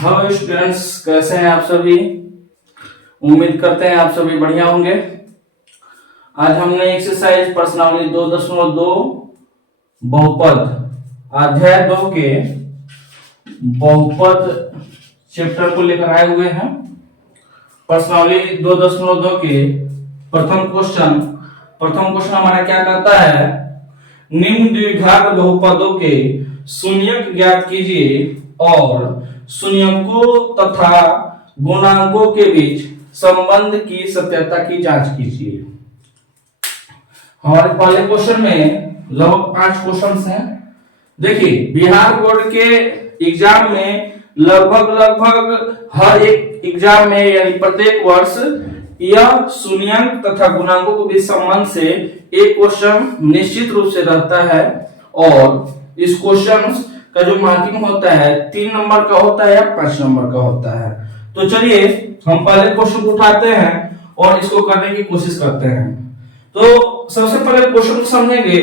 Hello students, कैसे हैं आप सभी। उम्मीद करते हैं आप सभी बढ़िया होंगे। आज हमने एक्सरसाइज प्रश्नावली 2.2 बहुपद अध्याय 2 के बहुपद चैप्टर को लेकर आए हुए हैं। प्रश्नावली 2.2 के प्रथम क्वेश्चन हमारा क्या कहता है, निम्न द्विघात बहुपदों के शून्यक ज्ञात कीजिए और शून्यकों तथा गुणांकों के बीच संबंध की सत्यता की जांच कीजिए। हमारे पहले क्वेश्चन में लगभग 5 क्वेश्चंस हैं। देखिए, बिहार बोर्ड के एग्जाम में लगभग हर एक एग्जाम में यानी प्रत्येक वर्ष यह शून्यक तथा गुणांकों के बीच संबंध से एक क्वेश्चन निश्चित रूप से रहता है और इस क्वेश्चन का जो मार्किंग होता है 3 नंबर का होता है या 5 नंबर का होता है। तो चलिए हम पहले क्वेश्चन को उठाते हैं और इसको करने की कोशिश करते हैं। तो सबसे पहले क्वेश्चन को समझेंगे।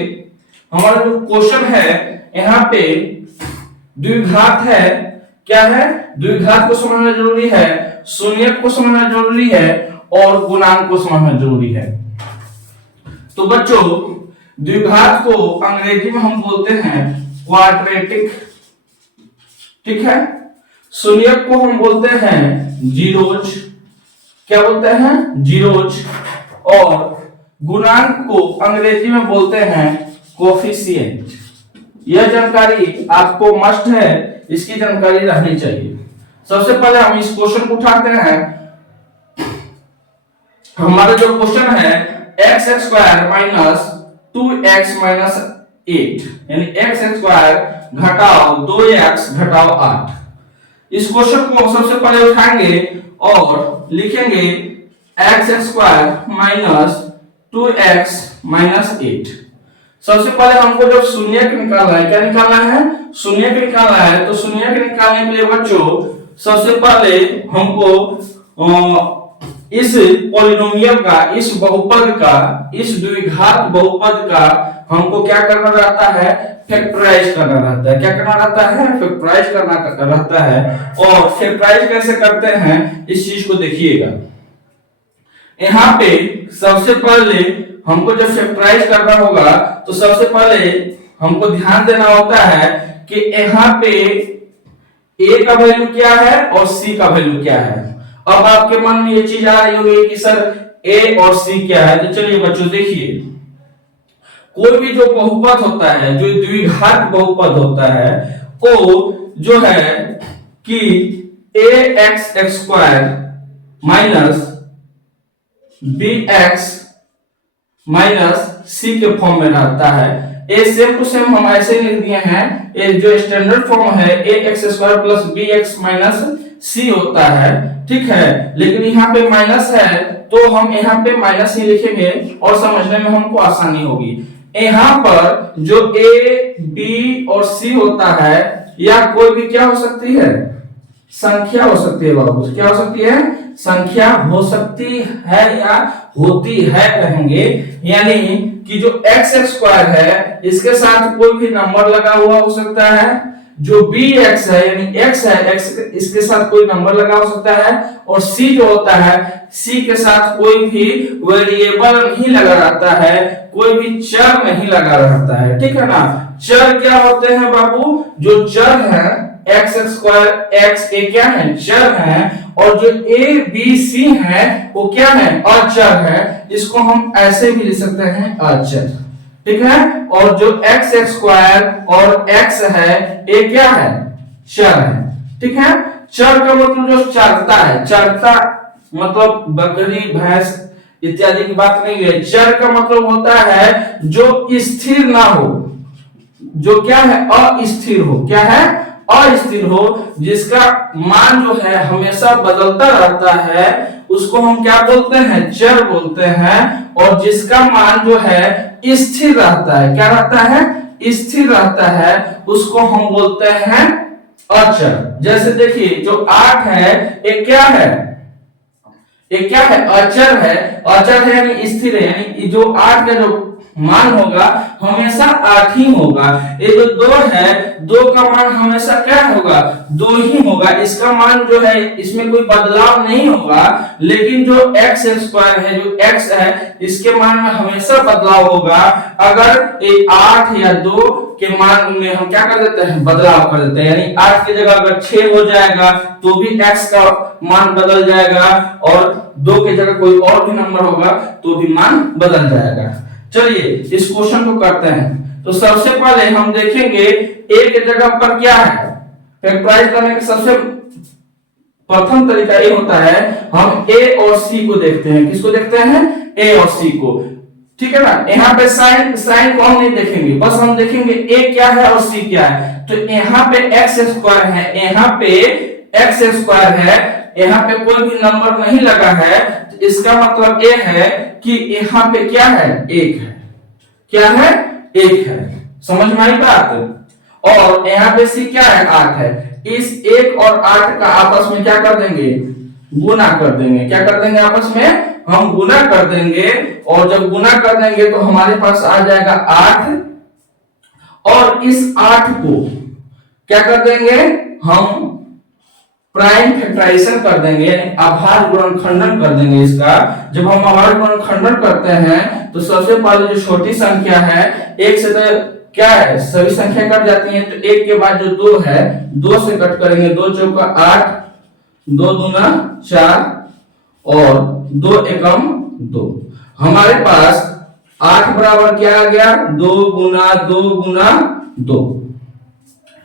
हमारा जो क्वेश्चन है यहाँ पे द्विघात है, क्या है, द्विघात को समझना जरूरी है, शून्यक को समझना जरूरी है और गुणांक को समझना जरूरी है। तो बच्चों, द्विघात को अंग्रेजी में हम बोलते हैं क्वाड्रेटिक, ठीक है। शून्यक को हम बोलते हैं जीरोज, क्या बोलते हैं, जीरोज। और गुणांक को अंग्रेजी में बोलते हैं कोफिशिएंट। यह जानकारी आपको मस्ट है, इसकी जानकारी रहनी चाहिए। सबसे पहले हम इस क्वेश्चन को उठाते हैं। हमारा जो क्वेश्चन है x² माइनस 2x माइनस 8 यानी x² घटाओ 2x घटाओ 8। इस क्वेश्चन को सबसे पहले उठाएंगे और लिखेंगे x² माइनस 2x माइनस 8। सबसे पहले हमको जब शून्यक निकालना है, क्या निकालना है, शून्यक निकालना है। तो शून्यक निकालने के लिए बच्चों सबसे पहले हमको इस पॉलिनोमियल का, इस बहुपद का, इस द्विघात बहुपद का हमको क्या करना रहता है, फैक्टराइज करना रहता है। क्या करना रहता है, फैक्टराइज करना रहता है। और फैक्टराइज कैसे करते हैं इस चीज को देखिएगा। यहाँ पे सबसे पहले हमको जब फैक्टराइज करना होगा तो सबसे पहले हमको ध्यान देना होता है कि यहाँ पे a का वैल्यू क्या है और c का वैल्यू क्या है। अब आपके मन में ये चीज आ रही होगी कि सर a और c क्या है। तो चलिए बच्चों देखिए, कोई भी जो बहुपद होता है, जो द्विघात बहुपद होता है, वो जो है कि ax² minus bx minus c के फॉर्म में रहता है। ए सेम टू सेम हम ऐसे लिख दिए हैं, ये जो स्टैंडर्ड फॉर्म है ax² plus bx minus c होता है, ठीक है। लेकिन यहाँ पे माइनस है तो हम यहाँ पे माइनस ही लिखेंगे और समझने में हमको आसानी होगी। यहाँ पर जो a b और c होता है या कोई भी क्या हो सकती है, संख्या हो सकती है बाबू। क्या हो सकती है, संख्या हो सकती है या होती है कहेंगे। यानी कि जो x² है इसके साथ कोई भी नंबर लगा हुआ हो सकता है। जो bx है यानी x है, x इसके साथ कोई नंबर लगा हो सकता है। और c जो होता है, c के साथ कोई भी वेरिएबल नहीं लगा रहता है, कोई भी चर नहीं लगा रहता है, ठीक है ना। चर क्या होते हैं बाबू, जो चर है x² x ए क्या है, चर है। और जो a b c है वो क्या है, अचर है। इसको हम ऐसे भी लिख सकते हैं अचर, ठीक है। और जो x² और x है ये क्या है, चर है, ठीक है। चर का मतलब जो चरता है, चरता मतलब बकरी भैंस इत्यादि की बात नहीं है। चर का मतलब होता है जो स्थिर ना हो, जो क्या है, अस्थिर हो। क्या है, अस्थिर हो, जिसका मान जो है हमेशा बदलता रहता है, उसको हम क्या बोलते हैं, चर बोलते हैं। और जिसका मान जो है स्थिर रहता है, क्या रहता है, स्थिर रहता है, उसको हम बोलते हैं अचर। जैसे देखिए जो 8 है ये क्या है, ये क्या है, अचर है। अचर है यानी स्थिर है, यानी जो 8 का जो मान होगा हमेशा 8 ही होगा। ये जो 2 है, 2 का मान हमेशा क्या होगा, 2 ही होगा। इसका मान जो है इसमें कोई बदलाव नहीं होगा, लेकिन जो x स्क्वायर है, जो x है, इसके मान में हमेशा बदलाव होगा। अगर ये 8 या 2 के मान में हम क्या कर देते हैं, बदलाव कर देते हैं, यानी 8 की जगह अगर 6 हो जाएगा तो भी x का मान बदल जाएगा, और 2 की जगह कोई और भी नंबर होगा तो भी मान बदल जाएगा। चलिए इस क्वेश्चन को करते हैं। तो सबसे पहले हम देखेंगे a के जगह पर क्या है, फैक्टराइज करने का सबसे प्रथम तरीका ये होता है, हम a और c को देखते हैं। किसको देखते हैं, a और c को, ठीक है ना। यहाँ पे साइन को हम नहीं देखेंगे, बस हम देखेंगे a क्या है और c क्या है। तो यहाँ पे x स्क्वायर है, यहाँ पे x स्क्वायर है, यहाँ पे कोई भी नंबर नहीं लगा है, तो इसका मतलब ये है कि यहाँ पे क्या है, 1 है। क्या है, 1 है। समझ में आई बात। और यहाँ पे c क्या है, 8 है। इस 1 और 8 का आपस में क्या कर देंगे, गुना कर देंगे। क्या कर देंगे, आपस में हम गुना कर देंगे, और जब गुना कर देंगे तो हमारे पास आ जाएगा 8, और इस 8 को क्या कर देंगे, हम प्राइम फैक्टराइजेशन कर देंगे, यानी आभार गुणनखंडन कर देंगे इसका। जब हम आभार गुणनखंडन करते हैं तो सबसे पहले जो छोटी संख्या है, 1 से तो क्या है, सभी संख्या कट जाती हैं, तो 1 के बाद जो 2 है, 2 से कट करेंगे, 2 चौका 8, 2 दूना 4, और 2 एकम 2। हमारे पास 8 बराबर क्या आ गया, 2 गुना 2 गुना 2,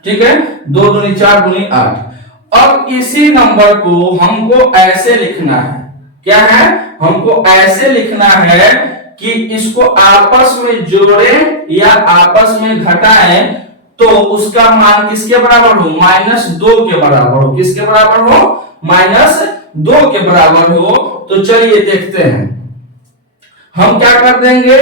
ठीक है, 2 दूनी 4 दूनी 8। अब इसी नंबर को हमको ऐसे लिखना है, क्या है, हमको ऐसे लिखना है कि इसको आपस में जोड़ें या आपस में घटाएं तो उसका मान किसके बराबर हो, -2 के बराबर हो। किसके बराबर हो, -2 के बराबर हो। तो चलिए देखते हैं, हम क्या कर देंगे,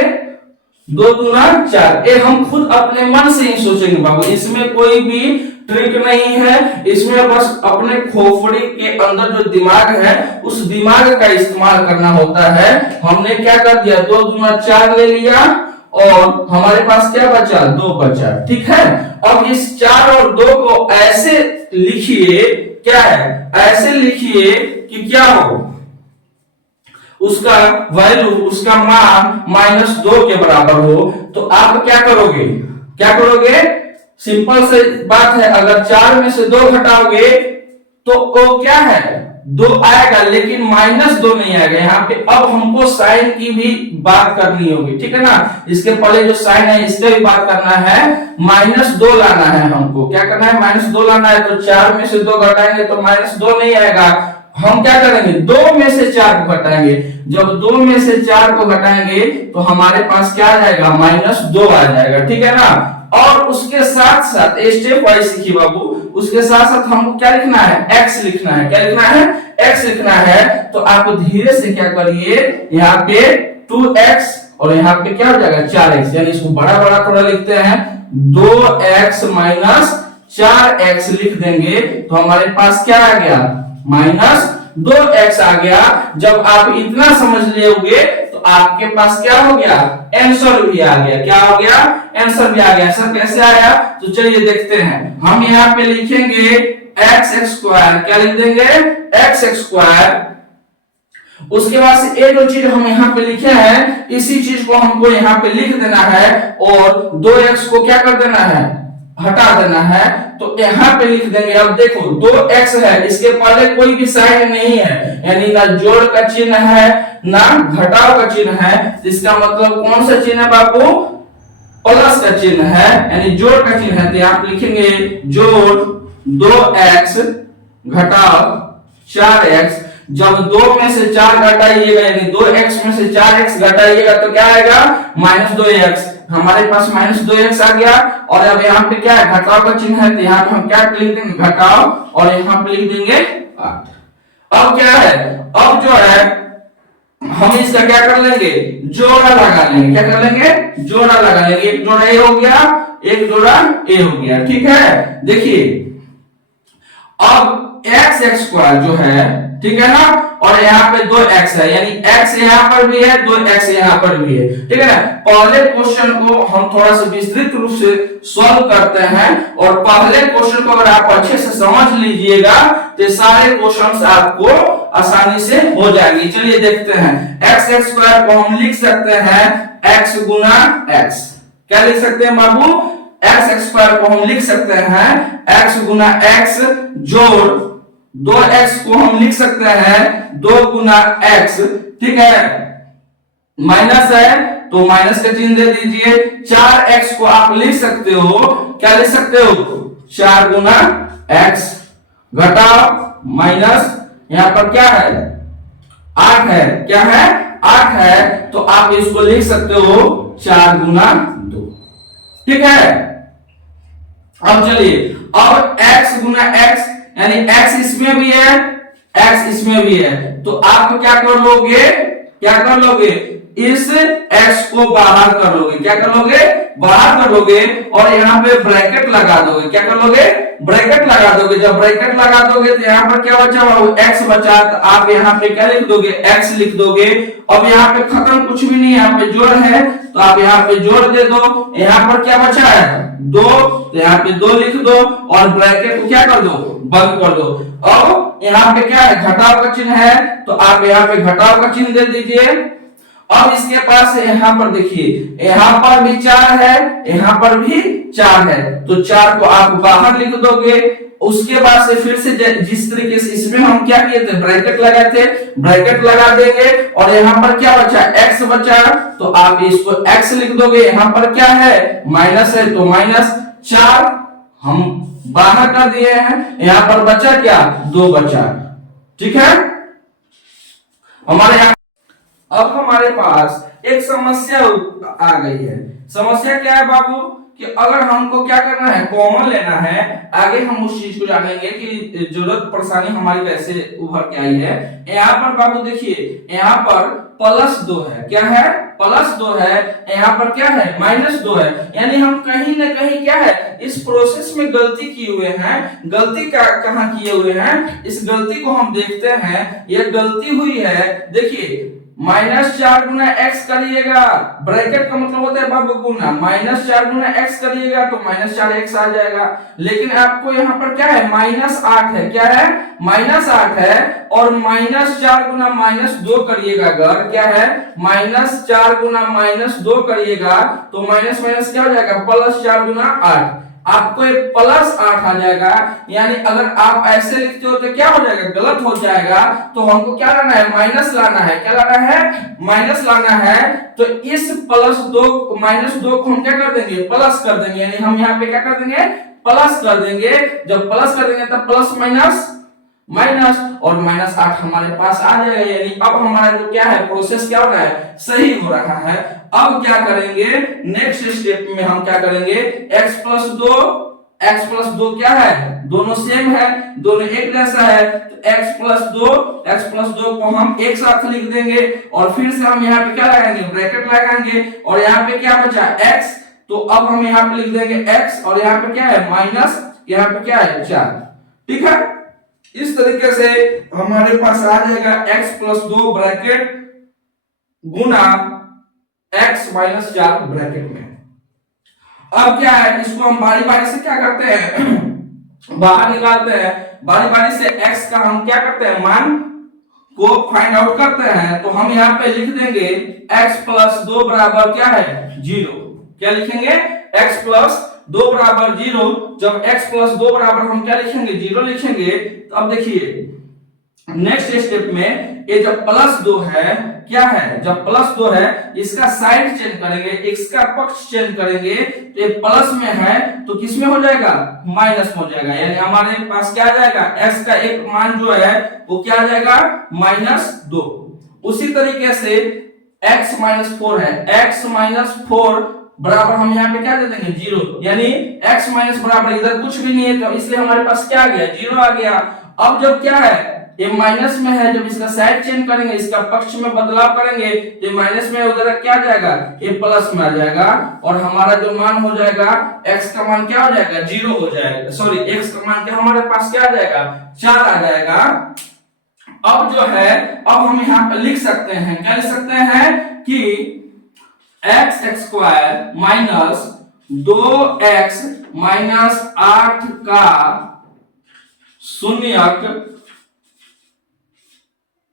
2 दूना 4। ये हम खुद अपने मन से ही सोचेंगे बाबू, इसमें कोई भी ट्रिक नहीं है, इसमें बस अपने खोपड़ी के अंदर जो दिमाग है उस दिमाग का इस्तेमाल करना होता है। हमने क्या कर दिया, 2 दूना 4 ले लिया, और हमारे पास क्या बचा, 2 बचा, ठीक है। अब इस 4 और 2 को ऐसे लिखिए, क्या है, ऐसे लिखिए कि क्या हो, उसका वैल्यू, उसका मान -2 के बराबर हो। तो आप क्या करोगे, क्या करोगे, सिंपल से बात है, अगर 4 में से 2 घटाओगे तो वो क्या है, 2 आएगा, लेकिन -2 नहीं आएगा। यहाँ पे अब हमको साइन की भी बात करनी होगी, ठीक है ना। इसके पहले जो साइन है इसके भी बात करना है, -2 लाना है हमको। क्या करना है, -2 लाना है। तो 4 में से 2 घटाएंगे तो -2 नहीं आएगा। हम क्या करेंगे, 2 में से 4 को घटाएंगे। जब 2 में से 4 को घटाएंगे तो हमारे पास क्या आ जाएगा, -2 आ जाएगा, ठीक है ना। और उसके साथ साथ स्टेप वाइज सीखिए बाबू, उसके साथ साथ हमको क्या लिखना है, x लिखना है। क्या लिखना है, x लिखना है। तो आप धीरे से क्या करिए, यहाँ पे 2x और यहाँ पे क्या हो जाएगा, 4x, यानी इसको बड़ा बड़ा थोड़ा लिखते हैं, 2x - 4x लिख देंगे तो हमारे पास क्या आ गया, -2x आ गया। जब आप इतना समझ लोगे तो आपके पास क्या हो गया, आंसर भी आ गया। क्या हो गया, आंसर भी आ गया। सर कैसे आया, तो चलिए देखते हैं। हम यहाँ पे लिखेंगे x², क्या लिख देंगे, x²। उसके बाद से एक और चीज हम यहाँ पे लिखे हैं, इसी चीज को हमको यहाँ पे लिख देना है, और 2x को क्या कर देना है, हटा देना है। तो यहाँ पे लिख देंगे। अब देखो 2x है, इसके पहले कोई भी साइन नहीं है, यानी ना जोड़ का चिन्ह है ना घटाव का चिन्ह है। इसका मतलब कौन सा चिन्ह है बाबू, प्लस का चिन्ह है, यानी जोड़ का चिन्ह है। तो यहाँ पे लिखेंगे जोड़ 2x घटाव 4x। जब 2 में से 4 घटाइएगा, यानी 2x में से 4x घटाइएगा तो क्या आएगा, -2x। हमारे पास -2x आ गया। और अब यहाँ पे क्या है, घटाव का चिन्ह है, तो यहाँ पे हम क्या लिख देंगे, घटाव, और यहाँ पे लिख देंगे 8। अब क्या है, अब जो है हम इसका क्या कर लेंगे, जोड़ा लगा लेंगे। क्या कर लेंगे, जोड़ा लगा लेंगे। एक जोड़ा ए हो गया, एक जोड़ा ए हो गया, ठीक है। देखिए अब x² जो है, ठीक है ना, और यहाँ पे 2x है, यानी x यहाँ पर भी है, 2x यहाँ पर भी है, ठीक है ना। पहले क्वेश्चन को हम थोड़ा सा विस्तृत रूप से सॉल्व करते हैं, और पहले क्वेश्चन को अगर आप अच्छे से समझ लीजिएगा तो सारे क्वेश्चंस आपको आसानी से हो जाएंगे। चलिए देखते हैं, x स्क्वायर को हम लिख सकते हैं x गुना x। क्या लिख सकते हैं बाबू? x स्क्वायर को हम लिख सकते हैं x गुना x जोड़ 2x को हम लिख सकते हैं 2 गुना x, ठीक है। माइनस है तो माइनस का चिन्ह दे दीजिए। 4x को आप लिख सकते हो, क्या लिख सकते हो? 4 गुना x, घटाओ माइनस, यहां पर क्या है? 8 है, क्या है? 8 है, तो आप इसको लिख सकते हो 4 गुना 2, ठीक है। अब चलिए, अब x गुना x, यानी x इसमें भी है, x इसमें भी है, तो आप क्या कर लोगे? क्या कर लोगे? इस x को बाहर कर लोगे। क्या कर लोगे? बाहर कर लोगे, और यहाँ पे ब्रैकेट लगा दोगे। क्या कर लोगे? ब्रैकेट लगा दोगे। जब ब्रैकेट लगा दोगे तो यहाँ पर क्या बचा? x बचा, तो आप यहाँ पे क्या लिख दोगे? x लिख दोगे। अब यहाँ पे खत्म कुछ भी नहीं, यहाँ पे जोड़ है, तो आप यहाँ पे जोड़ दे दो। यहाँ पर क्या बचा है? 2, तो यहाँ पे 2 लिख दो, और ब्रैकेट को क्या कर दो? बंद कर दो। अब यहाँ पे क्या है? घटाव का चिन्ह है, तो आप यहाँ पे घटाव का चिन्ह दे दीजिए। अब इसके पास यहाँ पर देखिए, यहाँ पर भी 4 है, यहाँ पर भी 4 है, तो 4 को आप बाहर लिख दोगे। उसके बाद से फिर से जिस तरीके से इसमें हम क्या किए थे? ब्रैकेट लगाए थे, ब्रैकेट लगा देंगे, और यहाँ पर क्या बचा? x बचा, तो आप इसको x लिख दोगे। यहाँ पर क्या है? माइनस है, तो माइनस 4 हम बाहर कर दिए हैं, यहाँ पर बचा क्या? 2 बचा, ठीक है। हमारे यहाँ अब हमारे पास एक समस्या आ गई है। समस्या क्या है बाबू? कि अगर हमको क्या करना है? कॉमन लेना है। आगे हम उस चीज को जानेंगे कि जरूरत परेशानी हमारी कैसे उभर के आई है। यहाँ पर बाबू देखिए, यहाँ पर +2 है, क्या है? +2 है, यहाँ पर क्या है? -2 है, यानी हम कहीं ना कहीं क्या है? इस प्रोसेस में गलती किए हुए हैं। गलती कहाँ किए हुए हैं? इस गलती को हम देखते हैं। यह गलती हुई है, देखिए, -4 गुना x करिएगा, ब्रैकेट का मतलब होता है बाबू गुना, -4 गुना x करिएगा तो -4x आ जाएगा। लेकिन आपको यहाँ पर क्या है? -8 है, क्या है? -8 है, और -4 गुना -2 करिएगा, अगर क्या है? -4 गुना -2 करिएगा तो माइनस माइनस क्या हो जाएगा? +4 गुना 8, आपको एक +8 आ जाएगा। यानी अगर आप ऐसे लिखते हो तो क्या हो जाएगा? गलत हो जाएगा। तो हमको क्या लाना है? माइनस लाना है। क्या लाना है? माइनस लाना है। तो इस +2 -2 को हम क्या कर देंगे? प्लस कर देंगे, यानी हम यहाँ पे क्या कर देंगे? प्लस कर देंगे। जब प्लस कर देंगे तब प्लस माइनस माइनस, और -8 हमारे पास आ जाएगा। यानी अब हमारा जो क्या है? प्रोसेस क्या हो रहा है? सही हो रहा है। अब क्या करेंगे? नेक्स्ट स्टेप में हम क्या करेंगे? x + 2 क्या है? दोनों सेम है, दोनों एक जैसा है, तो x + 2 को हम एक साथ लिख देंगे, और फिर से हम यहाँ पे क्या लगाएंगे? ब्रैकेट लगाएंगे, और यहाँ पे क्या बचा? x, तो अब हम यहाँ पे लिख देंगे x, और यहाँ पे क्या है? माइनस, यहाँ पे क्या है? 4, ठीक है। इस तरीके से हमारे पास आ जाएगा x + 2 ब्रैकेट गुना x - 4 ब्रैकेट में। अब क्या है? इसको हम बारी बारी से क्या करते हैं? बाहर निकालते हैं। बारी बारी से x का हम क्या करते हैं? मान को फाइंड आउट करते हैं। तो हम यहाँ पे लिख देंगे x + 2 बराबर क्या है? 0। क्या लिखेंगे? x + 2 बराबर 0। जब x + 2 बराबर हम क्या लिखेंगे? 0 लिखेंगे। तो अब देखिए, नेक्स्ट स्टेप में ये जब +2 है, क्या है? जब +2 है, इसका साइड चेंज करेंगे, x का पक्ष चेंज करेंगे, तो ये प्लस में है तो किस में हो जाएगा? माइनस हो जाएगा। यानी हमारे पास क्या आ जाएगा? x का एक मान जो है वो क्या आ जाएगा? -2। उसी तरीके से x - 4 है, x - 4 बराबर हम यहाँ पे क्या दे देंगे? 0। यानी x माइनस बराबर इधर कुछ भी नहीं है, तो इसलिए हमारे पास क्या आ गया? 0 आ गया। अब जब क्या है? ये माइनस में है, जब इसका साइड चेंज करेंगे, इसका पक्ष में बदलाव करेंगे, तो माइनस में उधर क्या आ जाएगा? ये प्लस में आ जाएगा, और हमारा जो मान हो जाएगा, x का मान क्या हो जाएगा? 0 हो जाएगा। सॉरी, x का मान क्या हमारे पास क्या आ जाएगा? 4 आ जाएगा। अब जो है, अब हम यहाँ पर लिख सकते हैं, क्या लिख सकते हैं कि x square minus 2x minus 8 का शून्यक,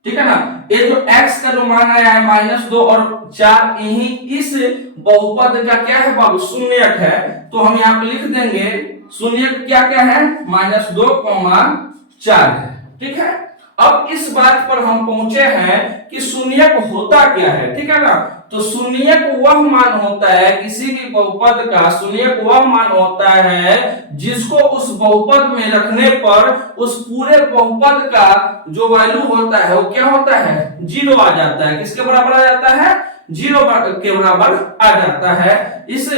ठीक है ना। ये जो x का जो मान आया है -2 और 4, यही इस बहुपद का क्या है बाबू, शून्यक है। तो हम यहाँ पे लिख देंगे शून्यक क्या क्या है, -2, 4 है, ठीक है। अब इस बात पर हम पहुंचे हैं कि शून्यक होता क्या है, ठीक है ना। तो शून्यक वह मान होता है, किसी भी बहुपद का शून्यक वह मान होता है जिसको उस बहुपद में रखने पर उस पूरे बहुपद का जो वैल्यू होता है वो क्या होता है, 0 आ जाता है। किसके बराबर आ जाता है, 0 के बराबर आ जाता है। इस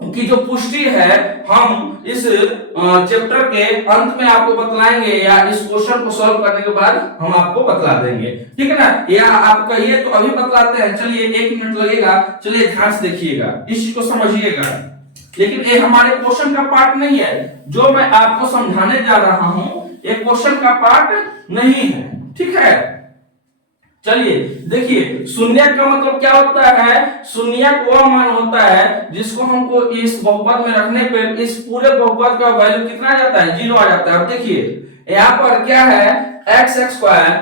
की जो पुष्टि है हम इस चैप्टर के अंत में आपको बतलाएंगे, या इस क्वेश्चन को सॉल्व करने के बाद हम आपको बतला देंगे, ठीक है ना। या आपका ये तो अभी बतलाते हैं, चलिए 1 मिनट लगेगा, चलिए ध्यान से देखिएगा, इस चीज को समझिएगा। लेकिन ये हमारे क्वेश्चन का पार्ट नहीं है, जो मैं आपको समझाने जा रहा हूं ये क्वेश्चन का पार्ट नहीं है, ठीक है। चलिए देखिए, शून्यक का मतलब क्या होता है, शून्यक वह मान होता है जिसको हमको इस बहुपद में रखने पर इस पूरे बहुपद का वैल्यू कितना आ जाता है, 0 आ जाता है। अब देखिए यहाँ पर क्या है, x square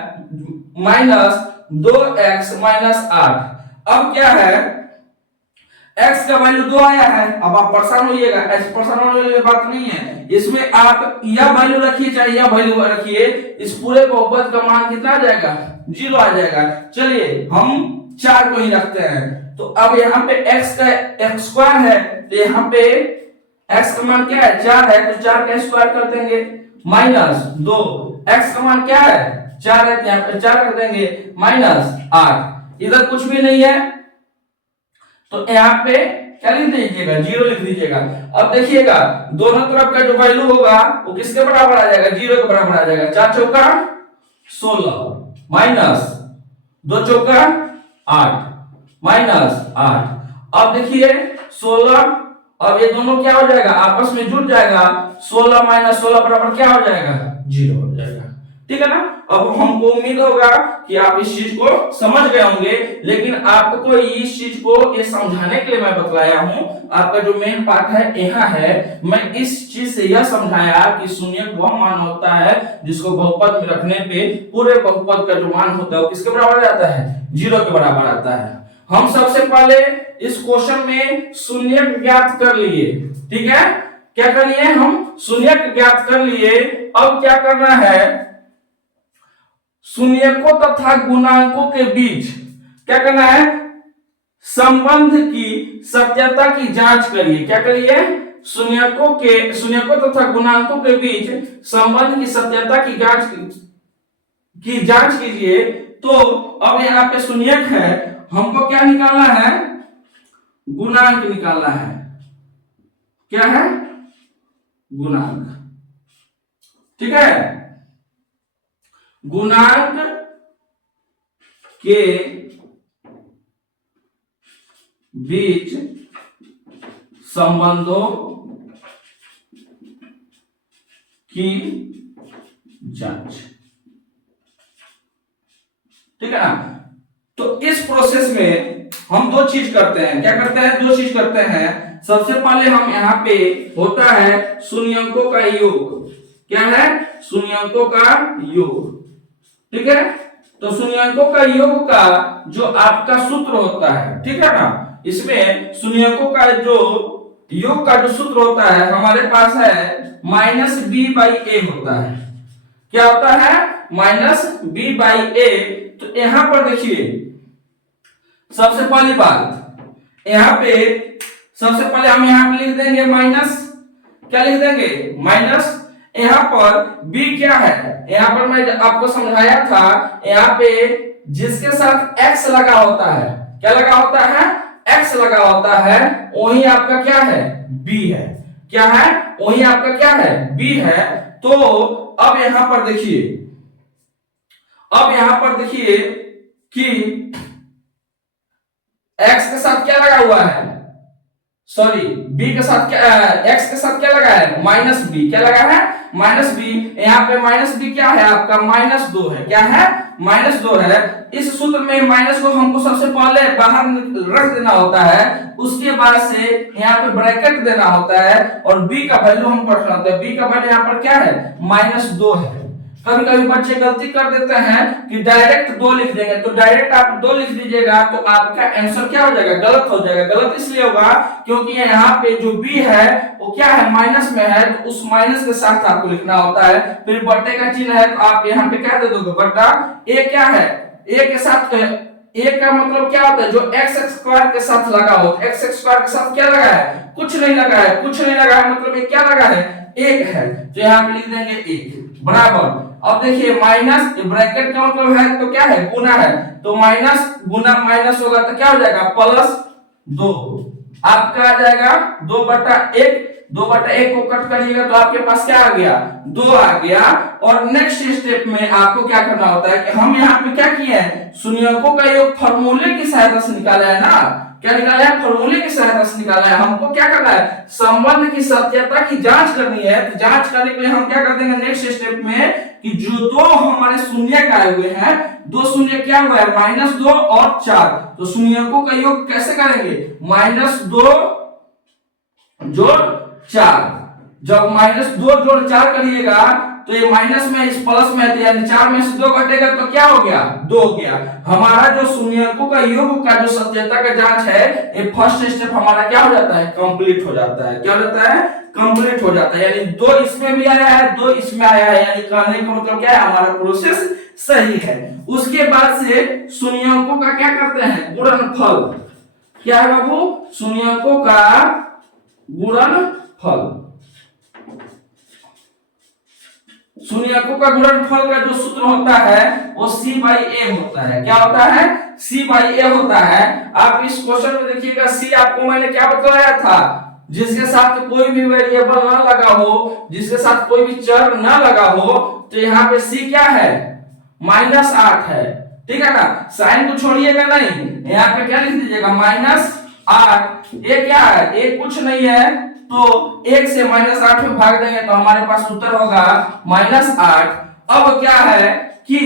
minus 2x minus 8। अब क्या है, x का वैल्यू 2 आया है। अब आप परेशान होइएगा, ऐसे परेशान होने वाली बात नहीं है, इसमें आप यह वैल्यू रखिए चाहे यह वैल्यू रखिए, इस पूरे बहुपद का मान कितना आ जाएगा, 0 आ जाएगा। चलिए हम 4 को ही रखते हैं। तो अब यहाँ पे x का x स्क्वायर है, तो यहाँ पे x का मान क्या है, 4 है, तो 4 का स्क्वायर कर देंगे, माइनस 2, x का मान क्या है, 4 है, तो यहाँ पे 4 कर देंगे, माइनस 8। इधर कुछ भी नहीं है तो यहाँ पे क्या लिख दीजिएगा, 0 लिख दीजिएगा। अब देखिएगा दोनों तरफ का जो वैल्यू होगा वो किसके बराबर आ जाएगा, 0 के बराबर आ जाएगा। 4 चौका 16 माइनस 2 चौका 8 माइनस 8। अब देखिए 16, अब ये दोनों क्या हो जाएगा, आपस में जुड़ जाएगा, 16 माइनस 16 बराबर क्या हो जाएगा, 0 हो जाएगा, ठीक है ना। अब हमको उम्मीद होगा कि आप इस चीज को समझ गए होंगे, लेकिन आपको इस चीज को ये समझाने के लिए मैं बतलाया हूं। आपका जो मेन पार्ट है यहाँ है, मैं इस चीज से यह समझाया कि शून्यक वह मान होता है जिसको बहुपद में रखने पे पूरे बहुपद का जो मान होता है वो किसके बराबर आ जाता है, 0 के बराबर आता है। हम सबसे पहले इस क्वेश्चन में शून्यक ज्ञात कर लिए, ठीक है, क्या कर लिए, हम शून्यक ज्ञात कर लिए। अब क्या करना है, शून्यकों तथा गुणांकों के बीच क्या करना है, संबंध की सत्यता की जांच करिए। क्या करिए, शून्यकों तथा गुणांकों के बीच संबंध की सत्यता की जांच कीजिए। तो अब यहाँ पे शून्यक है, हमको क्या निकालना है, गुणांक निकालना है। क्या है, गुणांक, ठीक है। गुणांक के बीच संबंधों की जांच, ठीक है ना। तो इस प्रोसेस में हम दो चीज करते हैं, क्या करते हैं, दो चीज करते हैं। सबसे पहले हम यहाँ पे होता है शून्यकों का योग, क्या है, शून्यकों का योग, ठीक है। तो शून्यकों का योग का जो आपका सूत्र होता है, ठीक है ना, इसमें शून्यकों का जो योग का जो सूत्र होता है हमारे पास है -b/a होता है। क्या होता है, -b/a। तो यहां पर देखिए सबसे पहली बात, यहां पे सबसे पहले हम यहां पे लिख देंगे माइनस, क्या लिख देंगे, माइनस। यहाँ पर b क्या है, यहाँ पर मैं आपको समझाया था, यहाँ पे जिसके साथ x लगा होता है, क्या लगा होता है, x लगा होता है, वही आपका क्या है, b है। क्या है, वही आपका क्या है, b है। तो अब यहाँ पर देखिए, अब यहाँ पर देखिए कि x के साथ क्या लगा हुआ है, सॉरी b के साथ क्या, x के साथ क्या लगा है, -b, क्या लगा है, माइनस बी, यहाँ पे माइनस बी क्या है आपका -2 है, क्या है -2 है। इस सूत्र में माइनस को हमको सबसे पहले बाहर रख देना होता है, उसके बाद से यहाँ पे ब्रैकेट देना होता है और b का वैल्यू हमको रखना होता है। b का वैल्यू यहाँ पर क्या है -2 है। कभी कभी बच्चे गलती कर देते हैं कि डायरेक्ट 2 लिख देंगे, तो डायरेक्ट आप 2 लिख दीजिएगा तो आपका आंसर क्या हो जाएगा, गलत हो जाएगा। गलत इसलिए होगा क्योंकि यहाँ पे जो b है वो क्या है माइनस में है, तो उस माइनस के साथ आपको लिखना होता है। फिर बट्टे का चिन्ह है तो आप यहाँ पे क्या दे दोगे, बट्टा a क्या है, a के साथ a का मतलब क्या होता है, जो x स्क्वायर के साथ लगा हो, x स्क्वायर के साथ क्या लगा है, कुछ नहीं लगा है, कुछ नहीं लगा है मतलब ये क्या लगा है, 1 है, तो यहाँ पे लिख देंगे 1 बराबर। अब देखिए माइनस ब्रैकेट का मतलब है तो क्या है, गुना है, तो माइनस गुना माइनस होगा तो क्या हो जाएगा +2, आपका आ जाएगा 2/1, 2/1 को कट करिएगा तो आपके पास क्या आ गया, 2 आ गया। और नेक्स्ट स्टेप में आपको क्या करना होता है कि हम यहाँ पे क्या किए हैं, शून्यकों का योग फार्मूले की सहायता से निकाला है ना, क्या निकाला है, फार्मूले की सहायता से निकाला है। हमको क्या करना है, संबंध की सत्यता की जांच करनी है, तो जांच करने के लिए हम क्या कर देंगे नेक्स्ट स्टेप में कि जो दो हमारे शून्य आए हुए हैं, 2 शून्य क्या हुआ है -2 और 4, तो शून्यकों का योग कैसे करेंगे, -2 जोड़ 4, जब -2 जोड़ 4 करिएगा तो ये माइनस में इस प्लस में है, यानी 4 में से 2 घटेगा तो क्या हो गया, 2 हो गया। हमारा जो शून्यकों का योग का जो सत्यता का जांच है, ये फर्स्ट स्टेप हमारा क्या हो जाता है, कंप्लीट हो जाता है। क्या हो जाता है, कंप्लीट हो जाता है, यानी 2 इसमें भी आया है, 2 इसमें आया है, यानी कहने का मतलब क्या है, हमारा प्रोसेस सही है। उसके बाद से शून्यकों का क्या करते हैं, गुणनफल, क्या है बाबू, शून्यकों का गुणनफल। शून्यकों का गुणनफल का जो सूत्र होता है वो c/a होता है। क्या होता है, c/a होता है। आप इस क्वेश्चन में देखिएगा, c आपको मैंने क्या बताया था, जिसके साथ कोई भी वेरिएबल ना लगा हो, जिसके साथ कोई भी चर ना लगा हो, तो यहाँ पे c क्या है, -8 है, ठीक है ना। साइन को छोड़िएगा नहीं, यहाँ पे क्या लिख दीजिएगा -8। ये क्या है, ये कुछ नहीं है, तो 1 से -8 में भाग देंगे तो हमारे पास उत्तर होगा -8। अब क्या है कि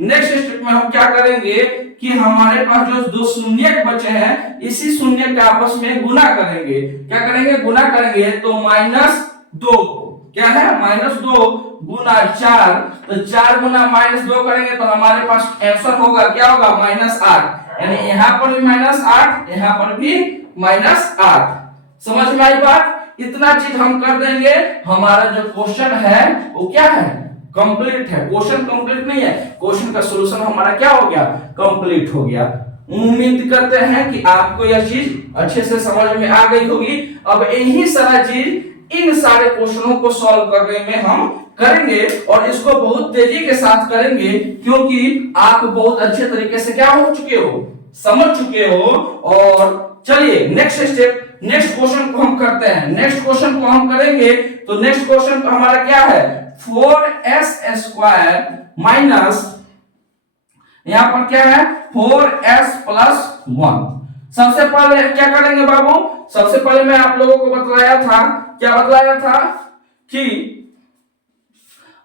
नेक्स्ट स्टेप में हम क्या करेंगे कि हमारे पास जो 2 शून्य बचे हैं, इसी शून्य के आपस में गुना करेंगे। क्या करेंगे, गुना करेंगे, तो -2 क्या है, -2 गुना 4, तो 4 गुना -2 करेंगे तो हमारे पास आंसर होगा क्या होगा, -8, यानी यहाँ पर भी -8, यहाँ पर भी -8। समझ में आई बात, इतना चीज हम कर देंगे, हमारा जो क्वेश्चन है वो क्या है, कंप्लीट है। क्वेश्चन कंप्लीट नहीं है, क्वेश्चन का सॉल्यूशन हमारा क्या हो गया, कंप्लीट हो गया। उम्मीद करते हैं कि आपको यह चीज अच्छे से समझ में आ गई होगी। अब यही सारा चीज इन सारे क्वेश्चनों को सॉल्व करने में हम करेंगे और इसको बहुत तेजी के साथ करेंगे, क्योंकि आप बहुत अच्छे तरीके से क्या हो चुके हो, समझ चुके हो। और चलिए नेक्स्ट स्टेप, नेक्स्ट क्वेश्चन को हम करते हैं। नेक्स्ट क्वेश्चन को हम करेंगे तो नेक्स्ट क्वेश्चन तो हमारा क्या है, 4s² माइनस, यहां पर क्या है 4s+1। सबसे पहले क्या करेंगे बाबू, सबसे पहले मैं आप लोगों को बतलाया था, क्या बतलाया था कि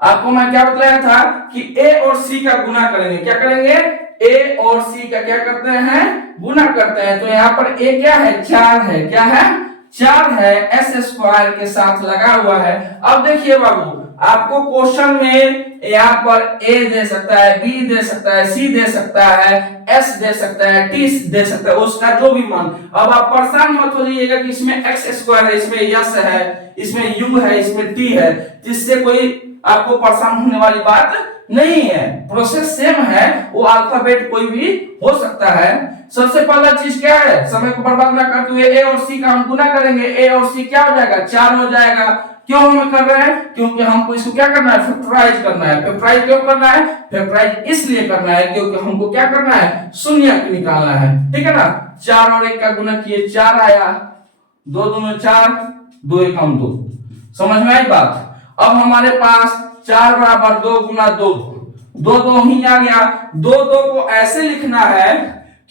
आपको मैं क्या बताया था कि a और c का गुना करेंगे। क्या करेंगे, a और c का क्या करते हैं, गुना करते हैं। तो यहाँ पर a क्या है, 4 है, क्या है 4 है, s² के साथ लगा हुआ है। अब देखिए बाबू, आपको क्वेश्चन में यहाँ पर a दे सकता है, b दे सकता है, c दे सकता है, s दे सकता है, t दे सकता है, उसका जो भी मान। अब आप परेशान मत हो जाइएगा कि इसमें x² है, इसमें s है, इसमें u है, इसमें t है, जिससे कोई आपको परेशान होने वाली बात नहीं है। प्रोसेस सेम है, वो अल्फाबेट कोई भी हो सकता है। सबसे पहला चीज क्या है, समय को बर्बाद ना करते हुए a और c का हम गुना करेंगे। a और c क्या हो जाएगा, 4 हो जाएगा। क्यों हम कर रहे हैं, क्योंकि हमको इसको क्या करना है, फैक्टराइज करना है। फैक्टराइज क्यों करना है, फैक्टराइज इसलिए करना है क्योंकि हमको क्या करना है, शून्य निकालना है, ठीक है ना। 4 और 1 का गुना किए 4 आया, 2 दूनी 4, 2 एकम 2। समझ में आई बात। अब हमारे पास 4 बराबर 2 गुना 2, 2 ही आ गया। 2 को ऐसे लिखना है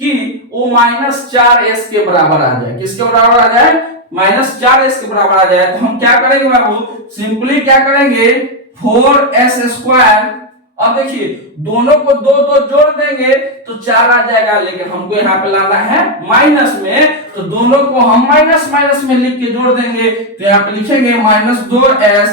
कि वो -4s के बराबर आ जाए। किसके बराबर आ जाए, -4s के बराबर आ जाए। तो हम क्या करेंगे बाबू, सिंपली क्या करेंगे, 4s²। अब देखिए दोनों को दो दो जोड़ देंगे तो 4 आ जाएगा, लेकिन हमको यहाँ पे लाना है माइनस में, तो दोनों को हम माइनस माइनस में लिख के जोड़ देंगे, तो यहाँ पे लिखेंगे -2s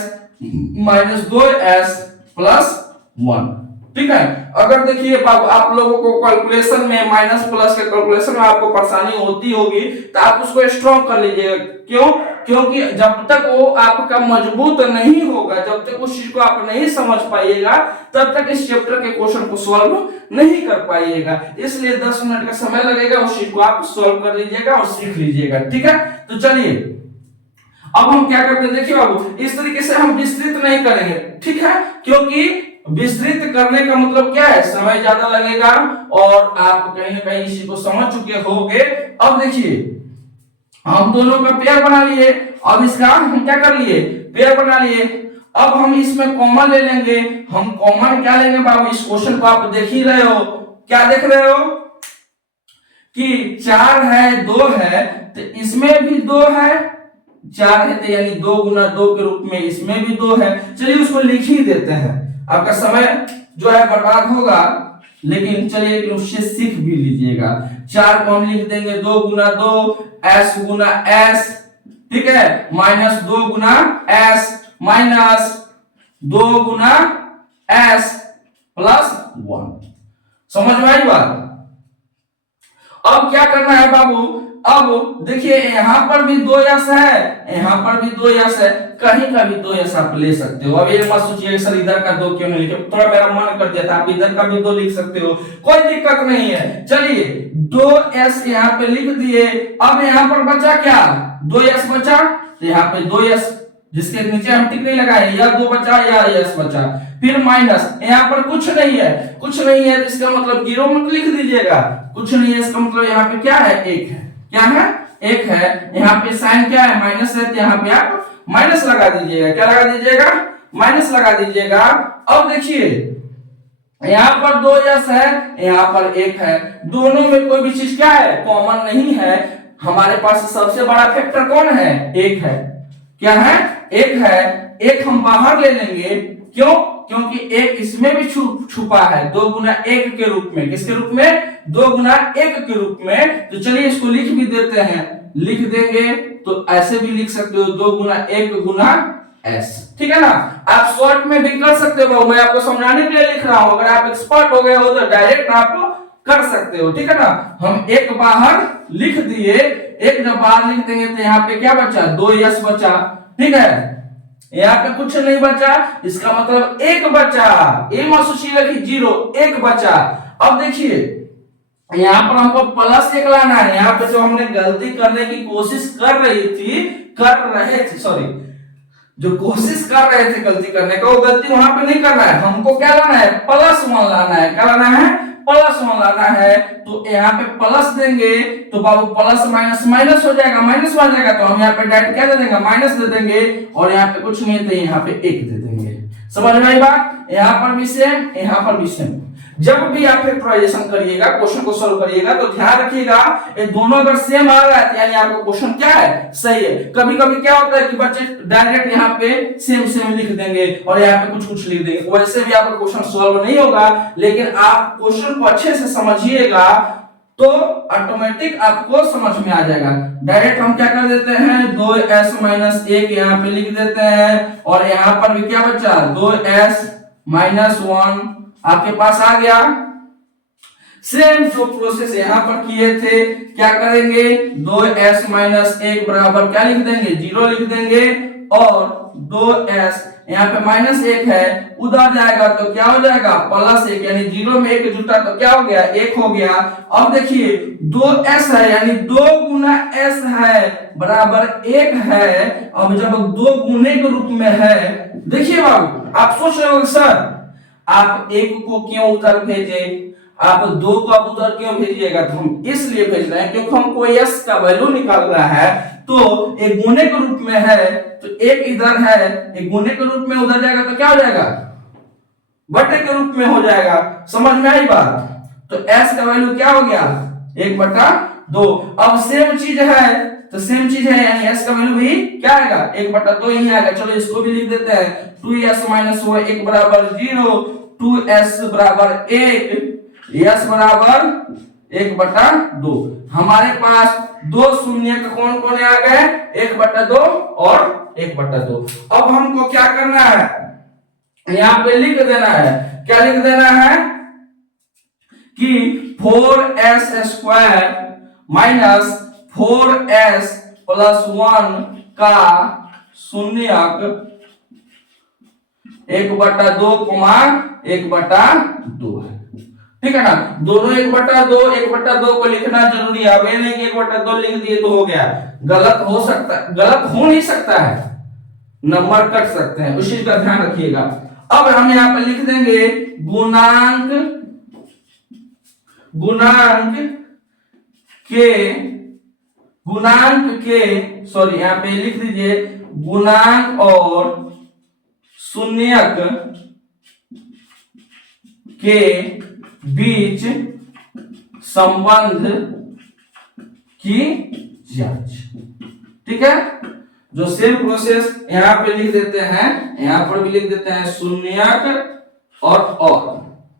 +1। ठीक है। अगर देखिए आप लोगों को कैलकुलेशन में माइनस प्लस के कैलकुलेशन में आपको परेशानी होती होगी तो आप उसको स्ट्रॉन्ग कर लीजिएगा। क्यों? क्योंकि जब तक वो आपका मजबूत नहीं होगा, जब तक उस चीज को आप नहीं समझ पाइएगा, तब तक इस चैप्टर के क्वेश्चन को सॉल्व नहीं कर पाइएगा। इसलिए 10 मिनट का समय लगेगा, उस चीज को आप सॉल्व कर लीजिएगा और सीख लीजिएगा। ठीक है। तो चलिए अब हम क्या करते हैं, देखिए बाबू इस तरीके से हम विस्तृत नहीं करेंगे। ठीक है। क्योंकि विस्तृत करने का मतलब क्या है, समय ज्यादा लगेगा और आप कहीं ना कहीं इसी को समझ चुके होंगे। अब देखिए हम दोनों का पेयर बना लिए, अब इसका हम क्या कर लिए, पेयर बना लिए। अब हम इसमें कॉमन ले लेंगे। हम कॉमन क्या लेंगे बाबू, इस क्वेश्चन को आप देख ही रहे हो, क्या देख रहे हो कि 4 है 2 है, तो इसमें भी 2 है, 4 है तो यानी 2 गुना 2 के रूप में इसमें भी 2 है। चलिए उसको लिख ही देते हैं, आपका समय जो है बर्बाद होगा, लेकिन चलिए उससे सीख भी लीजिएगा। 4 को हम लिख देंगे 2 गुना 2 s गुना s। ठीक है। -2 गुना s -2 गुना s +1। समझ में आई बात? अब क्या करना है बाबू, अब देखिए यहां पर भी 2s है, यहां पर भी 2s है, कहीं का भी 2s आप ले सकते हो। अब ये मत सोचिए सर इधर का 2 क्यों नहीं लिखे, थोड़ा मेरा मन कर दिया था, आप इधर का भी 2 लिख सकते हो, कोई दिक्कत नहीं है। चलिए 2s यहाँ पे लिख दिए। अब यहाँ पर बचा क्या, 2s बचा, तो यहाँ पे 2s जिसके नीचे हम टिक नहीं लगाए, या 2 बचा या s बचा, फिर माइनस, यहाँ पर कुछ नहीं है, कुछ नहीं है तो इसका मतलब 0 मत लिख दीजिएगा, कुछ नहीं है इसका मतलब यहाँ पे क्या है, 1 है। क्या है, 1 है। यहाँ पे साइन क्या है, माइनस है, तो यहाँ पे आप माइनस लगा दीजिएगा। क्या लगा दीजिएगा, माइनस लगा दीजिएगा। अब देखिए यहाँ पर 2s है, यहाँ पर 1 है, दोनों में कोई भी चीज क्या है, कॉमन नहीं है। हमारे पास सबसे बड़ा फैक्टर कौन है, 1 है। क्या है, 1 है। 1 हम बाहर ले लेंगे, क्यों, क्योंकि 1 इसमें भी छुपा है 2 गुना 1 के रूप में। किसके रूप में, 2 गुना 1 के रूप में। तो चलिए इसको लिख भी देते हैं, लिख देंगे तो ऐसे भी लिख सकते हो 2 गुना 1 गुना s। ठीक है ना। आप शॉर्ट में भी कर सकते हो, मैं आपको समझाने के लिए लिख रहा हूं, अगर आप एक्सपर्ट हो गए हो तो डायरेक्ट आप कर सकते हो। ठीक है ना। हम 1 बाहर लिख दिए, 1 जब बाहर लिख देंगे तो यहाँ पे क्या बचा, 2s बचा। ठीक है। यहाँ पे कुछ नहीं बचा, इसका मतलब 1 बचा। ये मत सोचिएगा कि 0, 1 बचा। अब देखिए यहाँ पर हमको +1 लाना है। यहाँ पे जो हमने गलती करने की कोशिश कर रहे थे सॉरी, जो कोशिश कर रहे थे गलती करने का, वो गलती वहां पे नहीं करना है। हमको क्या लाना है, +1 लाना है। क्या लाना है, +1 लाना है। तो यहाँ पे प्लस देंगे तो बाबू प्लस माइनस माइनस हो जाएगा, माइनस बन जाएगा, तो हम यहाँ पे डायरेक्ट क्या दे देंगे, माइनस दे देंगे। और यहाँ पे कुछ नहीं है तो यहाँ पे 1 दे देंगे। समझ में आई बात? यहाँ पर भी सेम, यहाँ पर भी सेम। जब भी आप फैक्टराइजेशन करिएगा, क्वेश्चन को सॉल्व करिएगा, तो ध्यान रखिएगा ये दोनों अगर सेम आ रहा है यानी आपका क्वेश्चन क्या है, सही है। कभी कभी क्या होता है कि बच्चे डायरेक्ट यहाँ पे सेम सेम लिख देंगे और यहाँ पे कुछ कुछ लिख देंगे, वैसे भी आपका क्वेश्चन सॉल्व नहीं होगा। लेकिन आप क्वेश्चन को अच्छे से समझिएगा तो ऑटोमेटिक आपको समझ में आ जाएगा। डायरेक्ट हम क्या कर देते हैं, 2s - 1 यहाँ पे लिख देते हैं, और यहाँ पर भी क्या बचा, 2s - 1 आपके पास आ गया। सेम जो प्रोसेस यहां पर किए थे, क्या करेंगे, 2s - 1 बराबर क्या लिख देंगे, 0 लिख देंगे, और 2s यहाँ पे -1 है, उधर जाएगा तो क्या हो जाएगा, +1, यानी 0 में 1 जुटा तो क्या हो गया, 1 हो गया। अब देखिए 2s है यानी 2 गुना s है बराबर 1 है। अब जब 2 गुने के रूप में है, देखिए बाबू आप सोच रहे हो सर आप 1 को क्यों उधर भेजे, आप 2 को आप उधर क्यों भेजिएगा, तो हम इसलिए भेज रहे हैं क्योंकि हमको s का वैल्यू निकालना है। तो एक गुने के रूप में है तो 1 इधर है, एक गुने के रूप में उधर जाएगा तो क्या हो जाएगा, बटे के रूप में हो जाएगा। समझ में आई बात? तो s का वैल्यू क्या हो गया, 1/2। अब सेम चीज है तो सेम चीज है, यानी s का वैल्यू भी क्या आएगा 1/2 ही आएगा। चलो इसको भी लिख देते हैं, 2s माइनस 1 बराबर 0, 2s बराबर 1, s बराबर 1/2। हमारे पास दो शून्य कौन कौन आ गए, 1/2 और 1/2। अब हमको क्या करना है, यहाँ पे लिख देना है, क्या लिख देना है कि 4s square minus 4s plus 1 का शून्यक 1/2 1/2 है। ठीक है ना, दोनों 1/2 को लिखना जरूरी है। अब ये नहीं कि 1/2 लिख दिए तो हो गया, गलत हो सकता है, गलत हो नहीं सकता है, नंबर कट सकते हैं, उस चीज का ध्यान रखिएगा। अब हम यहाँ पे लिख देंगे गुणांक के सॉरी यहाँ पे लिख दीजिए गुणांक और शून्यक के बीच संबंध की जांच। ठीक है, जो सेम प्रोसेस यहां पे लिख देते हैं, यहां पर भी लिख देते हैं शून्यक और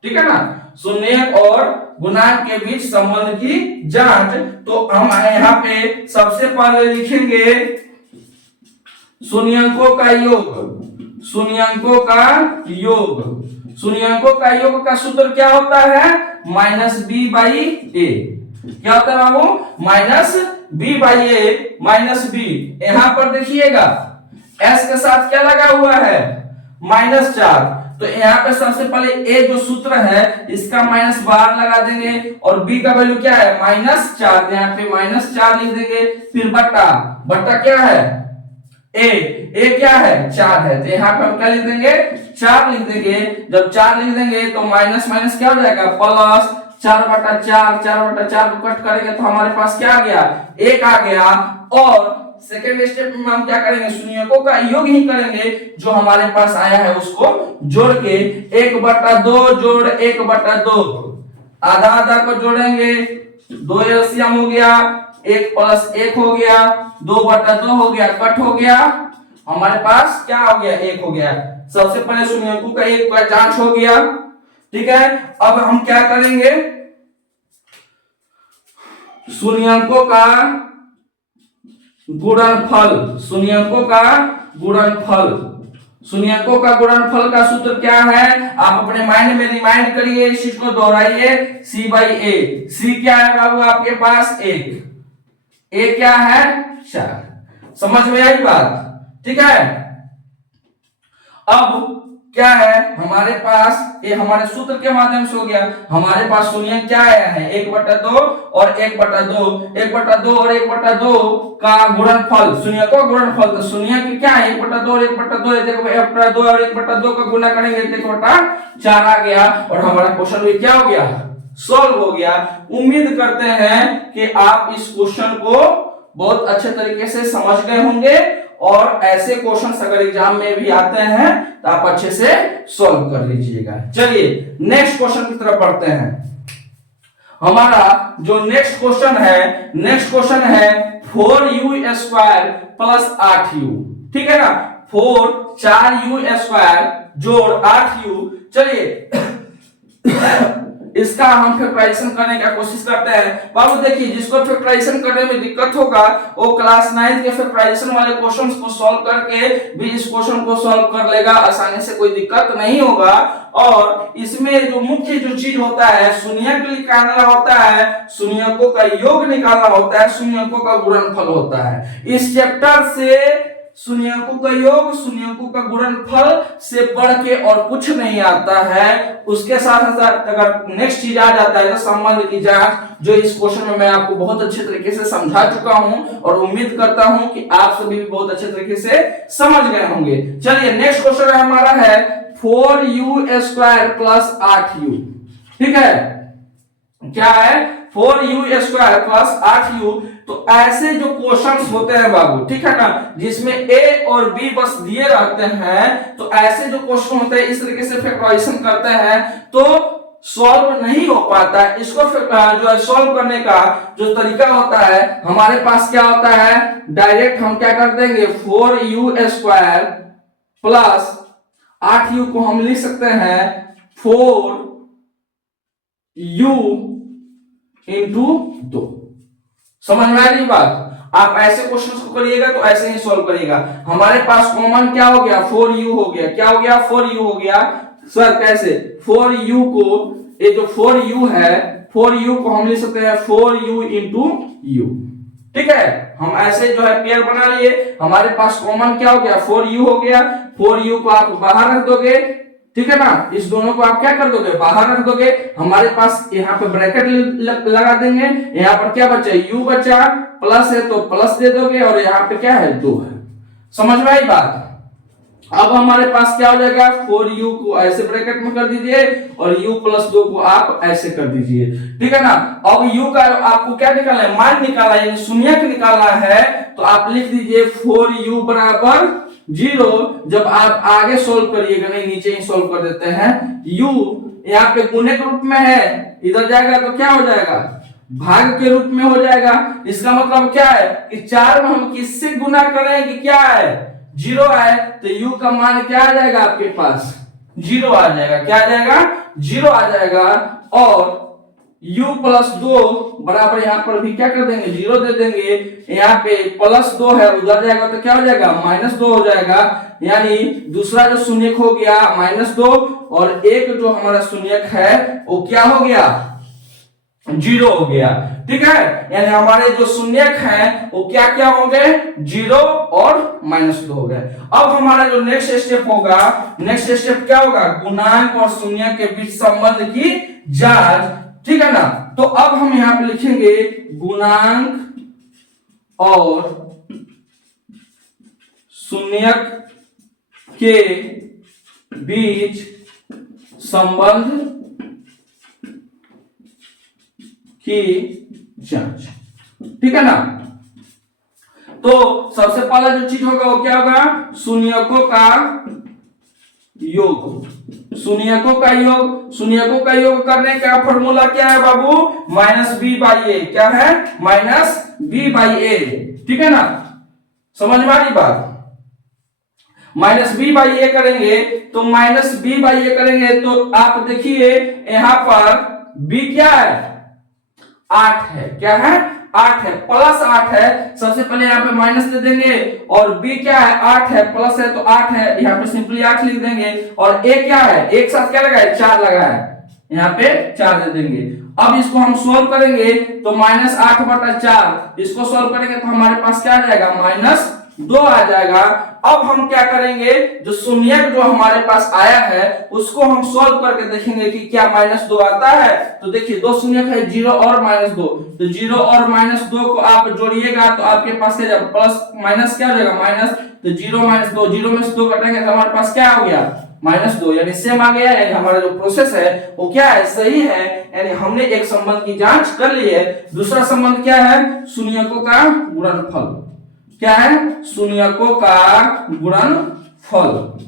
ठीक है ना, शून्यक और गुणांक के बीच संबंध की जांच। तो हम यहां पे सबसे पहले लिखेंगे शून्यकों का योग। शून्यकों का योग का सूत्र क्या होता है, -b/a। क्या होता है बाबू, -b/a -b। यहां पर देखिएगा s के साथ क्या लगा हुआ है, -4। तो यहाँ पे सबसे पहले a जो सूत्र है इसका माइनस बाहर लगा देंगे, और b का वैल्यू क्या है -4, यहाँ पे -4 लिख देंगे। फिर बट्टा क्या है a क्या है 4 है, तो यहाँ पे हम क्या लिख देंगे 4 लिख देंगे। जब 4 लिख देंगे तो माइनस माइनस क्या हो जाएगा प्लस, 4/4 को कट करेंगे तो हमारे पास क्या आ गया 1 आ गया। और सेकेंड स्टेप में हम क्या करेंगे, शून्यकों का योग ही करेंगे, जो हमारे पास आया है उसको जोड़ के 1/2 जोड़ 1/2, आधा आधा को जोड़ेंगे, 2 एलसीएम हो गया, 1 + 1 हो गया, 2/2 हो गया, कट हो गया, हमारे पास क्या हो गया 1 हो गया। सबसे पहले शून्यकों का 1 का जांच हो गया। ठीक है, अब हम क्या करेंगे, शून्यकों का गुणनफल का सूत्र क्या है, आप अपने माइंड में रिमाइंड करिए, इस चीज को दोहराइए, c/a। c क्या है बाबू आपके पास 1, a क्या है 4। समझ में आई बात। ठीक है, अब क्या है हमारे पास, ये हमारे सूत्र के माध्यम से हो गया। हमारे पास शून्य क्या आया है 1/2 और 1/2, 1/2 और 1/2 का गुणनफल, शून्य का गुणनफल। तो शून्य की क्या है 1/2 और 1/2 है, देखो 1/2 और 1/2 का गुणा करेंगे तो 1/4 आ गया, और हमारा क्वेश्चन भी क्या हो गया सॉल्व हो गया। उम्मीद करते हैं कि आप इस क्वेश्चन को बहुत अच्छे तरीके से समझ गए होंगे, और ऐसे क्वेश्चंस अगर एग्जाम में भी आते हैं तो आप अच्छे से सॉल्व कर लीजिएगा। चलिए नेक्स्ट क्वेश्चन की तरफ बढ़ते हैं। हमारा जो नेक्स्ट क्वेश्चन है 4u² + 8u। ठीक है ना, 4u² जोड़ 8u। चलिए इसका हम फैक्टराइजेशन करने का कोशिश करते हैं। बाबू देखिए, जिसको फैक्टराइजेशन करने में दिक्कत होगा वो क्लास 9 के फैक्टराइजेशन वाले क्वेश्चंस को सॉल्व करके भी इस क्वेश्चन को सॉल्व कर लेगा आसानी से, कोई दिक्कत नहीं होगा। और इसमें जो मुख्य जो चीज होता है, शून्यक निकालना होता है, शून्यकों का योग निकालना होता है, शून्यकों का गुणनफल होता है। इस चैप्टर से शून्यकों का योग, शून्यकों का गुणनफल से बढ़ के और कुछ नहीं आता है। उसके साथ साथ अगर नेक्स्ट चीज आ जाता है तो संबंध की जांच, जो इस क्वेश्चन में मैं आपको बहुत अच्छे तरीके से समझा चुका हूं, और उम्मीद करता हूं कि आप सभी भी बहुत अच्छे तरीके से समझ गए होंगे। चलिए नेक्स्ट क्वेश्चन हमारा है 4u² + 8u। ठीक है, क्या है 4u² + 8u। तो ऐसे जो क्वेश्चंस होते हैं बाबू, ठीक है ना, जिसमें a और b बस दिए रहते हैं, तो ऐसे जो क्वेश्चन होते हैं इस तरीके से फैक्टराइजेशन करते हैं। तो सॉल्व नहीं हो पाता है, इसको जो है सॉल्व करने का जो तरीका होता है, हमारे पास क्या होता है, डायरेक्ट हम क्या कर देंगे 4u² प्लस 8u को हम लिख सकते हैं 4u इंटू 2। समझ में आ रही बात? आप ऐसे क्वेश्चंस को करिएगा तो ऐसे ही सॉल्व करिएगा। हमारे पास कॉमन क्या हो गया 4u हो गया, क्या हो गया 4u हो गया। सर कैसे 4u को, ये जो 4u है 4u को हम लिख सकते हैं 4u इंटू u। ठीक है, हम ऐसे जो है पेयर बना लिए। हमारे पास कॉमन क्या हो गया 4u हो गया, 4u को आप बाहर रख दोगे, ठीक है ना, इस दोनों को आप क्या कर दोगे बाहर रख दोगे। हमारे पास यहाँ पे ब्रैकेट लगा देंगे, यहाँ पर क्या बचा u बचा, प्लस है तो प्लस दे दोगे और यहाँ पे क्या है 2 है। समझ में आई बात? अब हमारे पास क्या हो जाएगा 4u को ऐसे ब्रैकेट में कर दीजिए और u प्लस 2 को आप ऐसे कर दीजिए। ठीक है ना। अब u का आपको क्या निकालना है, मान निकालना है, यानी शून्यक निकालना है, तो आप लिख दीजिए 4u बराबर 0। जब आप आगे सोल्व करिएगा, नहीं नीचे ही सोल्व कर देते हैं, u यहाँ पे गुणे के रूप में है, इधर जाएगा तो क्या हो जाएगा भाग के रूप में हो जाएगा। इसका मतलब क्या है कि 4 में हम किससे गुना करें कि क्या है 0 आए, तो u का मान क्या आ जाएगा आपके पास 0 आ जाएगा। क्या आ जाएगा 0 आ जाएगा। और u प्लस 2 बराबर यहाँ पर भी क्या कर देंगे 0 दे देंगे, यहाँ पे प्लस 2 है उधर जाएगा तो क्या हो जाएगा -2 हो जाएगा। यानी दूसरा जो शून्यक हो गया -2 और एक जो हमारा शून्यक है वो क्या हो गया 0 हो गया। ठीक है, यानी हमारे जो शून्यक हैं वो क्या क्या हो गए 0 और -2 हो गए। अब हमारा जो नेक्स्ट स्टेप होगा, नेक्स्ट स्टेप क्या होगा गुणांक और शून्यक के बीच संबंध की जांच। ठीक है ना। तो अब हम यहां पे लिखेंगे गुणांक और शून्यक के बीच संबंध की जांच। ठीक है ना। तो सबसे पहला जो चीज होगा वो क्या होगा शून्यकों का योग। शून्यकों का योग, शून्यकों का योग करने का फॉर्मूला क्या है बाबू -b/a। क्या है -b/a। ठीक है ना, समझ में आ रही बात? -b/a करेंगे तो -b/a करेंगे तो आप देखिए यहां पर b क्या है 8 है। क्या है 8 है, प्लस 8 है। सबसे पहले यहाँ पे माइनस दे देंगे और b क्या है 8 है, प्लस है तो 8 है, यहाँ पे सिंपली 8 लिख देंगे। और a क्या है, एक साथ क्या लगा है 4 लगा है, यहाँ पे 4 दे देंगे। अब इसको हम सोल्व करेंगे तो -8/4, इसको सोल्व करेंगे तो हमारे पास क्या आ जाएगा -2 आ जाएगा। अब हम क्या करेंगे जो शून्यक जो हमारे पास आया है उसको हम सॉल्व करके देखेंगे कि क्या -2 आता है। तो देखिए दो शून्यक है 0 और -2, तो 0 और -2 को आप जोड़िएगा तो आपके पास क्या जाएगा प्लस माइनस क्या हो जाएगा माइनस, तो 0 -2, 0 में से 2 कटेंगे तो हमारे पास क्या हो गया -2, यानी सेम आ गया। यानी हमारा जो प्रोसेस है वो क्या है सही है, यानी हमने एक संबंध की जांच कर ली है। दूसरा संबंध क्या है शून्यकों का गुणनफल। क्या है शून्यकों का गुणनफल।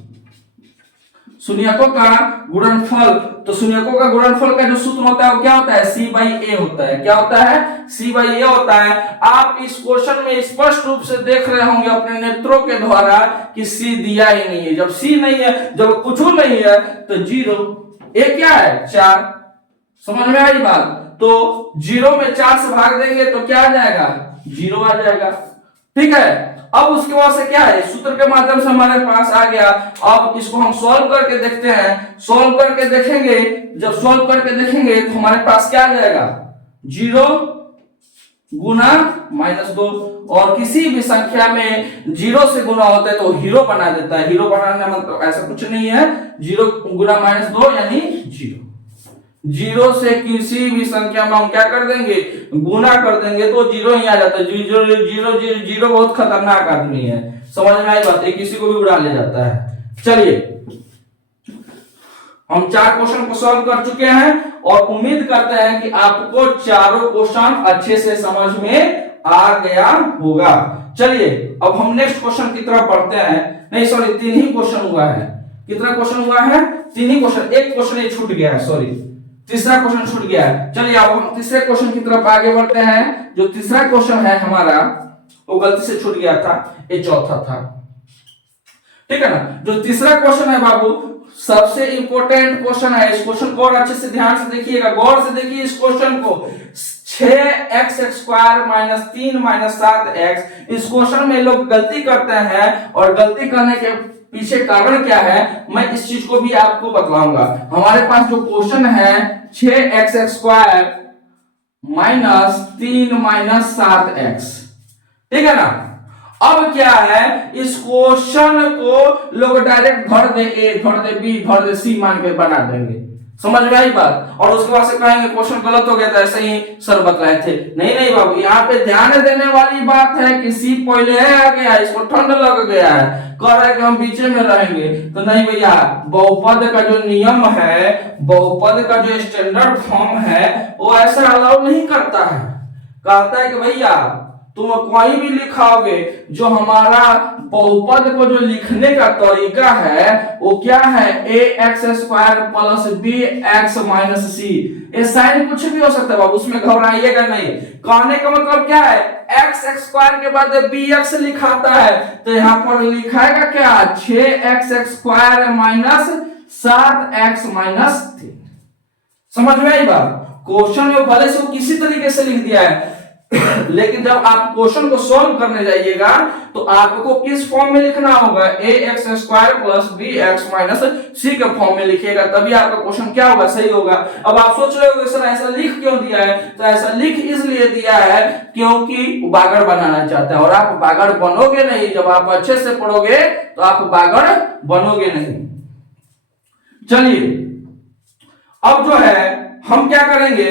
शून्यकों का गुणनफल, तो शून्यकों का गुणनफल का जो सूत्र होता है वो क्या होता है c/a होता है। क्या होता है c/a होता है। आप इस क्वेश्चन में स्पष्ट रूप से देख रहे होंगे अपने नेत्रों के द्वारा कि c दिया ही नहीं है। जब c नहीं है, जब कुछ नहीं है तो 0, a क्या है 4। समझ में आई बात? तो 0 में 4 से भाग देंगे तो क्या आ जाएगा 0 आ जाएगा। ठीक है, अब उसके बाद से क्या है सूत्र के माध्यम से हमारे पास आ गया। अब इसको हम सॉल्व करके देखते हैं। सॉल्व करके देखेंगे, जब सॉल्व करके देखेंगे तो हमारे पास क्या आ जाएगा 0 गुना -2। और किसी भी संख्या में 0 से गुना होता है तो हीरो बना देता है। हीरो बनाने मतलब ऐसा कुछ नहीं है, 0 गुना -2 यानी 0। 0 से किसी भी संख्या में हम क्या कर देंगे गुना कर देंगे तो 0 ही आ जाता है। 0 बहुत खतरनाक आदमी है। समझ में आई बात है, किसी को भी उड़ा ले जाता है। चलिए हम 4 क्वेश्चन को सॉल्व कर चुके हैं और उम्मीद करते हैं कि आपको चारों क्वेश्चन अच्छे से समझ में आ गया होगा। चलिए अब हम नेक्स्ट क्वेश्चन की तरफ बढ़ते हैं। नहीं सॉरी 3 ही क्वेश्चन हुआ है। कितना क्वेश्चन हुआ है 3 ही क्वेश्चन, एक क्वेश्चन ये छूट गया है सॉरी। तीसरा क्वेश्चन छूट गया है। चलिए अब हम तीसरे क्वेश्चन की तरफ आगे बढ़ते हैं। जो तीसरा क्वेश्चन है हमारा वो गलती से छूट गया था, ये चौथा था, ठीक है ना। जो तीसरा क्वेश्चन है बाबू सबसे इंपॉर्टेंट क्वेश्चन है। इस क्वेश्चन को और अच्छे से ध्यान से देखिएगा, गौर से देखिए इस क्वेश्चन को। 6x² माइनस 3 माइनस 7x, इस क्वेश्चन में लोग गलती करते हैं और गलती करने के पीछे कारण क्या है मैं इस चीज को भी आपको बतलाऊंगा। हमारे पास जो क्वेश्चन है 6x² माइनस 3 माइनस 7x, ठीक है ना। अब क्या है इस क्वेश्चन को लोग डायरेक्ट भर दे ए, भर दे बी, भर दे सी मान के बना देंगे, समझ में आई बात। और उसके बाद से कहेंगे क्वेश्चन गलत हो गया था, ऐसे ही सर बतलाए थे। नहीं नहीं बाबू, यहाँ पे ध्यान देने वाली बात है कि सी पहले आ गया, इसको ठंड लग गया है, कह रहा है कि हम बीच में रहेंगे, तो नहीं भैया। बहुपद का जो नियम है, बहुपद का जो स्टैंडर्ड फॉर्म है वो ऐसा अलाउ नहीं करता है। कहता है कि भैया तुम कोई भी लिखाओगे, जो हमारा बहुपद को जो लिखने का तरीका है वो क्या है, ax² plus bx minus c। ये साइन कुछ भी हो सकता है बाबू, उसमें घबराइएगा नहीं। कहने का मतलब क्या है, x² के बाद bx लिखाता है, तो यहाँ पर लिखाएगा क्या 6x² माइनस 7x माइनस 3। समझ में आई बात। क्वेश्चन में भले से वो किसी तरीके से लिख दिया है लेकिन जब आप क्वेश्चन को सॉल्व करने जाइएगा तो आपको किस फॉर्म में लिखना होगा, ax² plus bx minus c के फॉर्म में लिखिएगा, तभी आपका क्वेश्चन क्या होगा, सही होगा। अब आप सोच रहे हो सर ऐसा लिख क्यों दिया है, तो ऐसा लिख इसलिए दिया है क्योंकि वो बागड़ बनाना चाहता है, और आप बागड़ बनोगे नहीं। जब आप अच्छे से पढ़ोगे तो आप बागड़ बनोगे नहीं। चलिए अब जो है हम क्या करेंगे,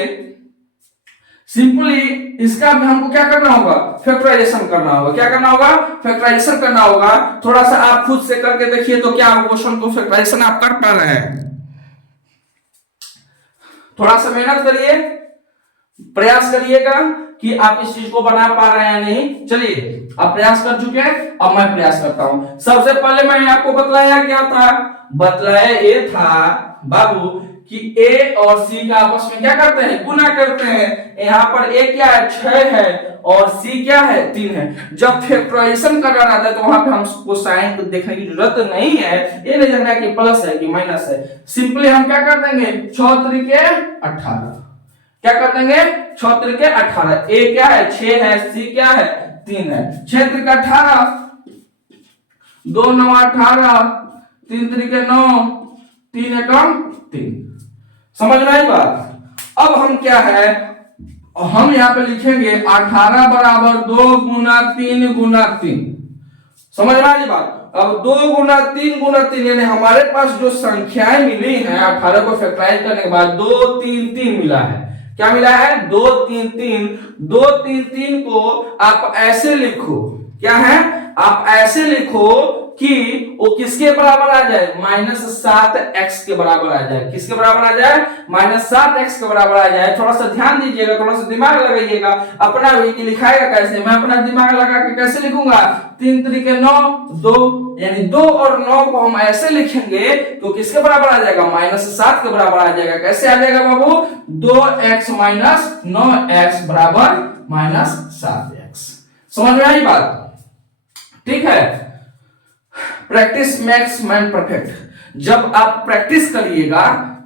सिंपली इसका भी हमको क्या करना होगा, फैक्टराइजेशन करना होगा। क्या करना होगा, फैक्टराइजेशन करना होगा। थोड़ा सा आप खुद से करके देखिए तो क्या क्वेश्चन को फैक्टराइजेशन आप कर पा रहे हैं। थोड़ा सा मेहनत करिए, प्रयास करिएगा कि आप इस चीज को बना पा रहे हैं नहीं। चलिए आप प्रयास कर चुके हैं, अब मैं प्रयास करता हूं। सबसे पहले मैंने आपको बतलाया क्या था, बतलाया ये था बाबू कि a और c का आपस में क्या करते हैं, गुना करते हैं। यहाँ पर a क्या है 6 है और c क्या है 3 है। जब फैक्टराइजेशन करना आता है तो वहां पे हमको साइन को देखने की जरूरत नहीं है, ये नहीं देखना कि प्लस है कि माइनस है। सिंपली हम क्या कर देंगे 6 त्रिके 18, क्या कर देंगे 6 त्रिके 18। a क्या है 6 है, c क्या है 3 है। 6 त्रिके 18, 2 9 18, 3 त्रिके 9, 3 एकम 3। समझ में आई बात। अब हम क्या है, हम यहाँ पे लिखेंगे 18 बराबर 2 गुना 3 गुना 3। समझ में आई बात। अब 2 गुना 3 गुना 3 यानी हमारे पास जो संख्याएं मिली हैं 18 को फैक्टराइज करने के बाद 2 3 3 मिला है। क्या मिला है 2 3 3। 2 3 3 को आप ऐसे लिखो, क्या है आप ऐसे लिखो कि वो किसके बराबर आ जाए, -7x के बराबर आ जाए। किसके बराबर आ जाए, -7x के बराबर आ जाए। थोड़ा सा ध्यान दीजिएगा, थोड़ा सा दिमाग लगाइएगा अपना भी कि लिखाएगा कैसे। मैं अपना दिमाग लगा के कैसे लिखूंगा, 3 त्रिके 9, 2 यानी 2 और 9 को हम ऐसे लिखेंगे तो किसके बराबर आ जाएगा, -7 के बराबर आ जाएगा। कैसे आ जाएगा बाबू, 2x माइनस 9x बराबर -7x। समझ में आई बात, ठीक है। Practice makes man perfect. जब आप प्रैक्टिस करिएगा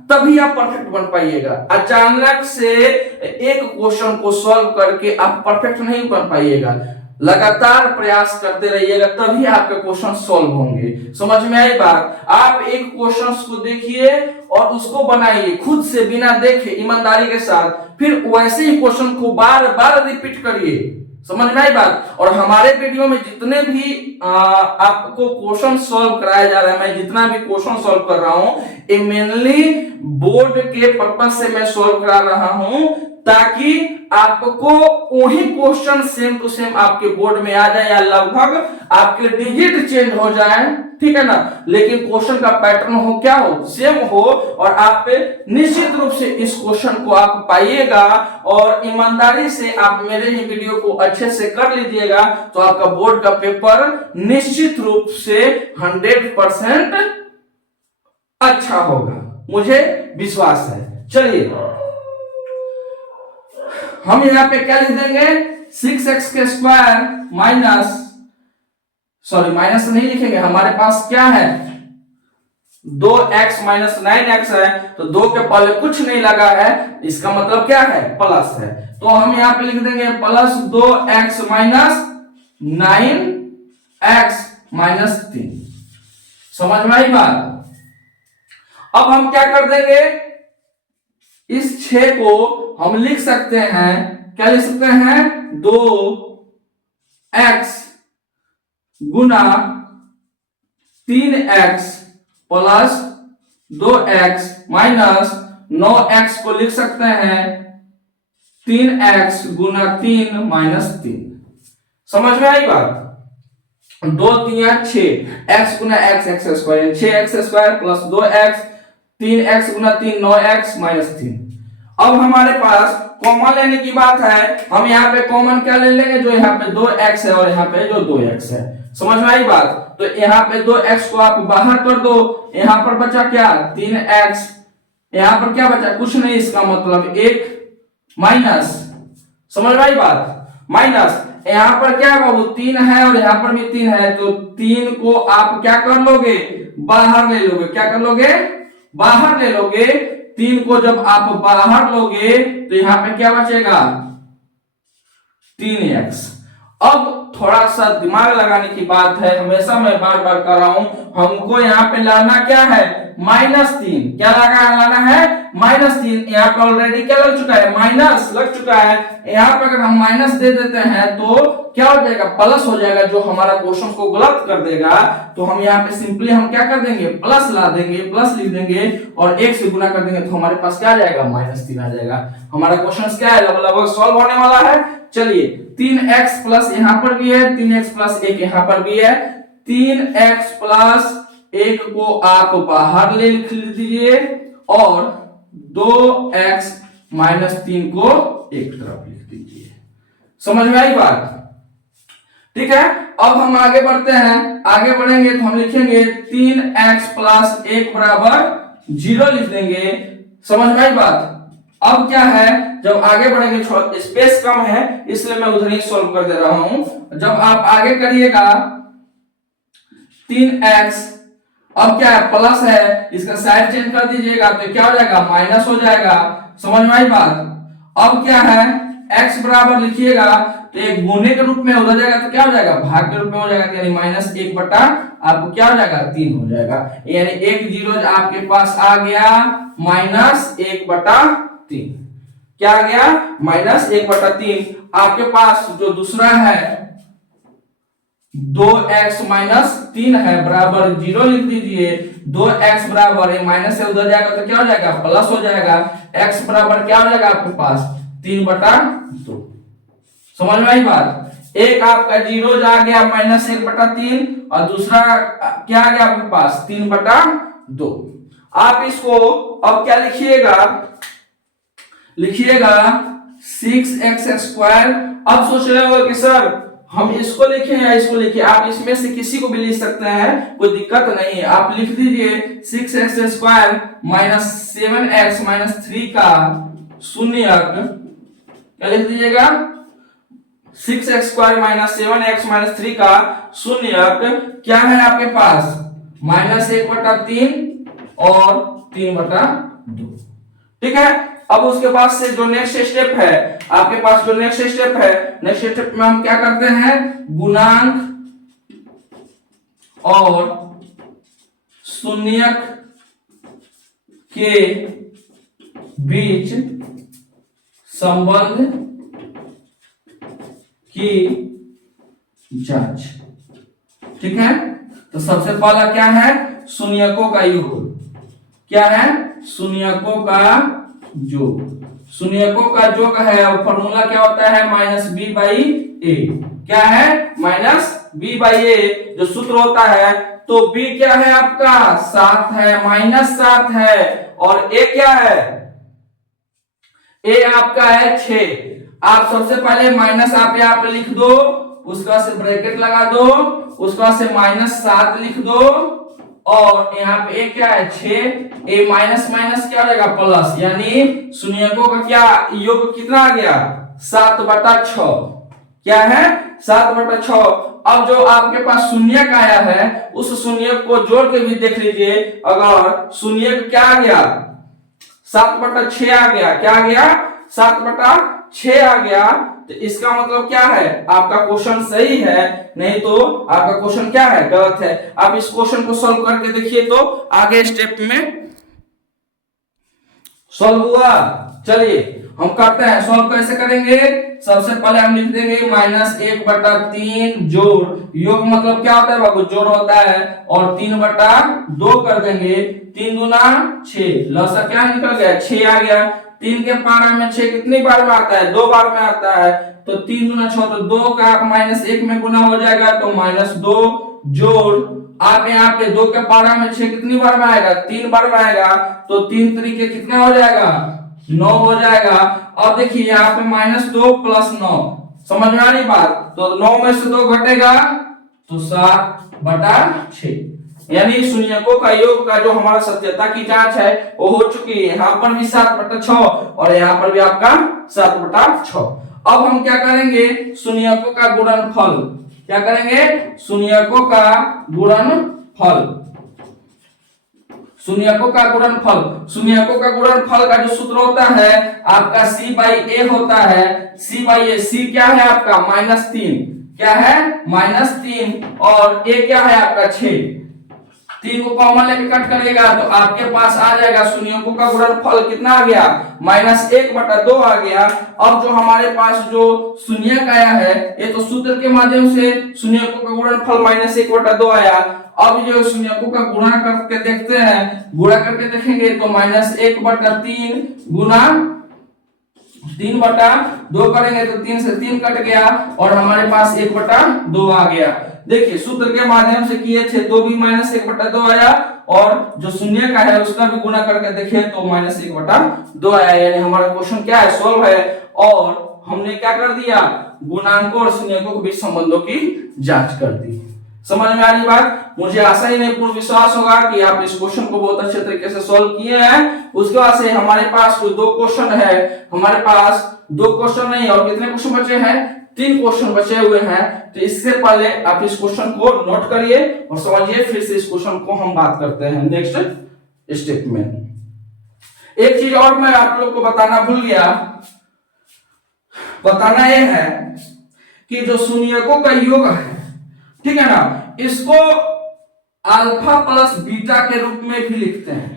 तभी आप परफेक्ट बन पाइएगा। अचानक से एक क्वेश्चन को सॉल्व करके आप परफेक्ट नहीं बन पाइएगा। लगातार प्रयास करते रहिएगा तभी आपके क्वेश्चन सॉल्व होंगे। समझ में आई बात। आप एक क्वेश्चन को देखिए और उसको बनाइए खुद से, बिना देखे, ईमानदारी के साथ। फिर वैसे ही क्वेश्चन को बार बार रिपीट करिए। समझ में आई बात। और हमारे वीडियो में जितने भी आपको क्वेश्चन सॉल्व कराया जा रहा है, मैं जितना भी क्वेश्चन सॉल्व कर रहा हूं, ये मेनली बोर्ड के पर्पज से मैं सॉल्व करा रहा हूं, ताकि आपको वही क्वेश्चन सेम टू सेम आपके बोर्ड में आ जाए या लगभग आपके डिजिट चेंज हो जाए, ठीक है ना। लेकिन क्वेश्चन का पैटर्न हो क्या हो, सेम हो, और आप निश्चित रूप से इस क्वेश्चन को आप पाइएगा। और ईमानदारी से आप मेरे ही वीडियो को अच्छे से कर लीजिएगा तो आपका बोर्ड का पेपर निश्चित रूप से 100% अच्छा होगा, मुझे विश्वास है। चलिए हम यहाँ पे क्या लिख देंगे, 6x के स्क्वायर माइनस, सॉरी माइनस नहीं लिखेंगे, हमारे पास क्या है 2x माइनस 9x है, तो 2 के पहले कुछ नहीं लगा है, इसका मतलब क्या है प्लस है, तो हम यहाँ पे लिख देंगे plus 2x minus 9x minus 3। समझ में आई बात। अब हम क्या कर देंगे, इस 6 को हम लिख सकते हैं, क्या लिख सकते हैं 2x गुना 3x plus 2x minus 9x को लिख सकते हैं 3x गुना 3 माइनस 3। समझ में आई बात। 2 3 6 x गुना x x square 6x square plus 2x 3x गुना 3 9x माइनस 3। अब हमारे पास कॉमन लेने की बात है, हम यहाँ पे कॉमन क्या ले लेंगे, जो यहाँ पे 2x है और यहाँ पे जो 2x है। समझ में आई बात। तो यहाँ पे 2x को आप बाहर कर दो, यहाँ पर बचा क्या 3x, यहाँ पर क्या बचा कुछ नहीं, इसका मतलब 1 माइनस, समझ में आई बात, माइनस यहाँ पर क्या है बाबू 3 है और यहाँ पर भी 3 है, तो 3 को आप क्या कर लोगे बाहर ले लोगे, क्या कर लोगे बाहर ले लोगे। 3 को जब आप बाहर लोगे तो यहाँ पे क्या बचेगा 3x। अब थोड़ा सा दिमाग लगाने की बात है, हमेशा मैं बार बार कर रहा हूं, हमको यहाँ पे लाना क्या है -3, क्या लाना है -3। यहाँ पे ऑलरेडी क्या लग चुका है माइनस लग चुका है, यहाँ पे अगर हम माइनस दे देते हैं तो क्या हो जाएगा प्लस हो जाएगा, जो हमारा क्वेश्चन को गलत कर देगा। तो हम यहाँ पे सिंपली हम क्या कर देंगे प्लस ला देंगे, प्लस लिख देंगे और 1 से गुना कर देंगे, तो हमारे पास क्या आ जाएगा -3 आ जाएगा। हमारा क्वेश्चन क्या है लगभग सॉल्व होने वाला है। चलिए 3x प्लस यहाँ पर भी है, 3x प्लस 1 यहाँ पर भी है, 3x प्लस 1 को आप बाहर ले लिख लीजिए और 2x माइनस 3 को एक तरफ लिख दीजिए। समझ में आई बात, ठीक है। अब हम आगे बढ़ते हैं, आगे बढ़ेंगे तो हम लिखेंगे 3x प्लस 1 बराबर 0 लिख देंगे। समझ में आई बात। अब क्या है जब आगे बढ़ेंगे, स्पेस कम है इसलिए मैं उधर ही सॉल्व कर दे रहा हूं। जब आप आगे करिएगा 3x, अब क्या है प्लस है, इसका साइड चेंज कर दीजिएगा तो क्या हो जाएगा माइनस हो जाएगा। समझ में आई बात। अब क्या है x बराबर लिखिएगा तो एक गुने के रूप में उधर जाएगा तो क्या हो जाएगा भाग के रूप में हो जाएगा, यानी -1 बटा आपको क्या हो जाएगा 3 हो जाएगा, यानी 1 0 आपके पास आ गया -1 बटा 3। क्या आ गया -1 बटा 3। आपके पास जो दूसरा है 2x माइनस 3 है बराबर 0 लिख दीजिए। 2x बराबर माइनस से उधर जाएगा तो क्या हो जाएगा प्लस हो जाएगा। x बराबर क्या हो जाएगा आपके पास 3 बटा 2। समझ में आई बात। एक आपका 0 आ गया -1 बटा 3 और दूसरा क्या आ गया आपके पास 3 बटा 2। आप इसको अब क्या लिखिएगा 6x स्क्वायर। अब सोच रहे हो कि सर हम इसको लिखें या इसको लिखें, आप इसमें से किसी को भी लिख सकते हैं, कोई दिक्कत नहीं है। आप लिख दीजिए 6x square minus 7x minus 3 का शून्यक, क्या लिख दीजिएगा 6x square minus 7x minus 3 का शून्यक क्या है आपके पास -1 बटा 3 और 3 बटा 2। ठीक है। अब उसके बाद से जो नेक्स्ट स्टेप है आपके पास, जो नेक्स्ट स्टेप है, नेक्स्ट स्टेप में हम क्या करते हैं गुणांक और शून्यक के बीच संबंध की जांच। ठीक है। तो सबसे पहला क्या है शून्यकों का योग। क्या है शून्यकों का योग। शून्यकों का योग है और फॉर्मूला क्या होता है -b/a। क्या है -b/a जो सूत्र होता है। तो b क्या है आपका 7 है, -7 है और a क्या है a आपका है 6। आप सबसे पहले माइनस आप यहाँ पे लिख दो, उसका से ब्रैकेट लगा दो, उसका से -7 लिख दो और यहाँ पे ए क्या है 6, ए माइनस माइनस क्या हो जाएगा प्लस, यानी शून्यकों का क्या योग कितना आ गया 7/6। क्या है 7/6। अब जो आपके पास शून्यक आया है उस शून्यक को जोड़ के भी देख लीजिए, अगर शून्यक क्या आ गया 7/6 आ गया, क्या आ गया 7/6 आ गया, तो इसका मतलब क्या है आपका क्वेश्चन सही है, नहीं तो आपका क्वेश्चन क्या है गलत है। आप इस क्वेश्चन को सॉल्व करके देखिए तो आगे स्टेप में सॉल्व हुआ। चलिए हम करते हैं, सॉल्व कैसे करेंगे। सबसे पहले हम लिख देंगे -1/3 जोड़, योग मतलब क्या होता है बाबू जोड़ होता है, और 3/2 कर देंगे, 3 दूना 6, लसा क्या निकल गया 6 आ गया। 3 के पारा में 6 कितनी बार में आता है 2 बार में आता है, तो 3 दूना 6, तो 2 का -1 में गुना हो जाएगा तो -2 जोड़, आप यहाँ पे 2 के पारा में 6 कितनी बार में आएगा 3 बार में आएगा, तो 3 तरीके कितना हो जाएगा 9 हो जाएगा। अब देखिए यहाँ पे -2 + 9, समझ में आ रही बात, तो 9 में से 2 घटेगा तो 7/6, यानी शून्यकों का योग का जो हमारा सत्यता की जांच है वो हो चुकी है। यहाँ पर भी 7/6 और यहाँ पर भी आपका 7/6। अब हम क्या करेंगे शून्यकों का गुणनफल, क्या करेंगे शून्यकों का गुणनफल, शून्यकों का गुणनफल, शून्यकों का गुणनफल का जो सूत्र होता है आपका C/A होता है, C/A, C क्या है आपका -3, क्या है -3, और A क्या है आपका 6, 3 को कॉमन लेके कट करेगा तो आपके पास आ जाएगा शून्यकों का गुणनफल कितना आ गया -1/2 आ गया। अब जो हमारे पास जो शून्यक आया है ये तो सूत्र के माध्यम से शून्यकों का गुणनफल -1/2 आया। अब जो शून्यकों का गुणा करके देखते हैं, गुणा करके देखेंगे तो -1/3 गुना 3/2 करेंगे तो 3 से 3 कट गया और हमारे पास 1/2 आ गया। देखिए सूत्र के माध्यम से किए थे तो भी -1/2 आया, और जो शून्य का है उसका भी गुणा करके देखे तो -1/2 आया, यानी हमारा क्वेश्चन क्या है सॉल्व है। और हमने क्या कर दिया गुणांकों और शून्यकों के बीच संबंधों की जांच कर दी। समझ में आ रही बात, मुझे आशा ही नहीं पूर्ण विश्वास होगा कि आप इस क्वेश्चन को बहुत अच्छे तरीके से सॉल्व किए हैं। उसके बाद से हमारे पास जो 2 क्वेश्चन है, हमारे पास 2 क्वेश्चन नहीं और कितने क्वेश्चन बचे हैं 3 क्वेश्चन बचे हुए हैं। तो इससे पहले आप इस क्वेश्चन को नोट करिए और समझिए, फिर से इस क्वेश्चन को हम बात करते हैं नेक्स्ट स्टेप में। एक चीज और मैं आप लोग को बताना भूल गया, बताना यह है कि जो शून्यकों का योग है, ठीक है ना, इसको अल्फा प्लस बीटा के रूप में भी लिखते हैं।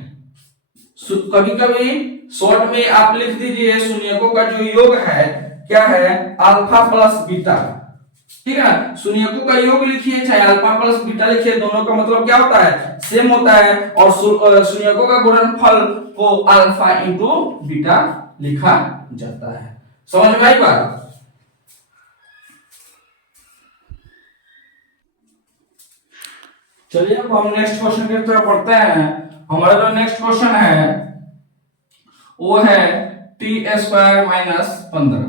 कभी कभी शॉर्ट में आप लिख दीजिए शून्यकों का जो योग है क्या है अल्फा प्लस बीटा, ठीक है। शून्यकों का योग लिखिए चाहे अल्फा प्लस बीटा लिखिए, दोनों का मतलब क्या होता है सेम होता है, और शून्यकों का गुणनफल को अल्फा इंटू बीटा लिखा जाता है। समझ में आई बात। चलिए अब हम नेक्स्ट क्वेश्चन की तरफ बढ़ते हैं। हमारा जो नेक्स्ट क्वेश्चन है वो है t² - 15,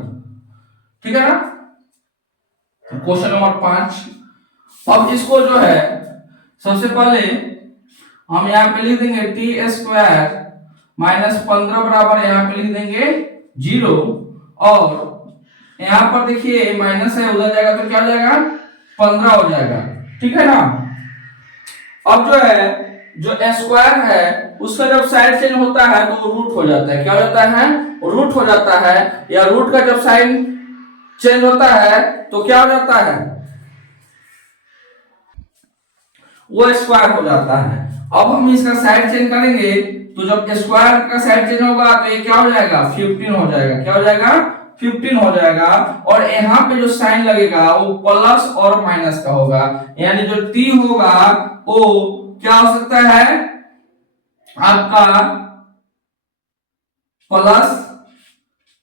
ठीक है ना, क्वेश्चन नंबर 5। अब इसको जो है सबसे पहले हम यहाँ पे लिख देंगे t² - 15 बराबर यहाँ पे लिख देंगे 0, और यहाँ पर देखिए माइनस है उधर जाएगा तो क्या हो जाएगा 15 हो जाएगा, ठीक है ना। अब जो है जो स्क्वायर है उसका जब साइड चेंज होता है तो रूट हो जाता है, क्या हो जाता है रूट हो जाता है, या रूट का जब साइन चेंज होता है तो क्या हो जाता है वो स्क्वायर हो जाता है। अब हम इसका साइड चेंज करेंगे तो जब स्क्वायर का साइड चेंज होगा तो ये क्या हो जाएगा 15 हो जाएगा, क्या हो जाएगा 15 हो जाएगा, और यहाँ पे जो साइन लगेगा वो प्लस और माइनस का होगा, यानी जो t होगा वो क्या हो सकता है आपका प्लस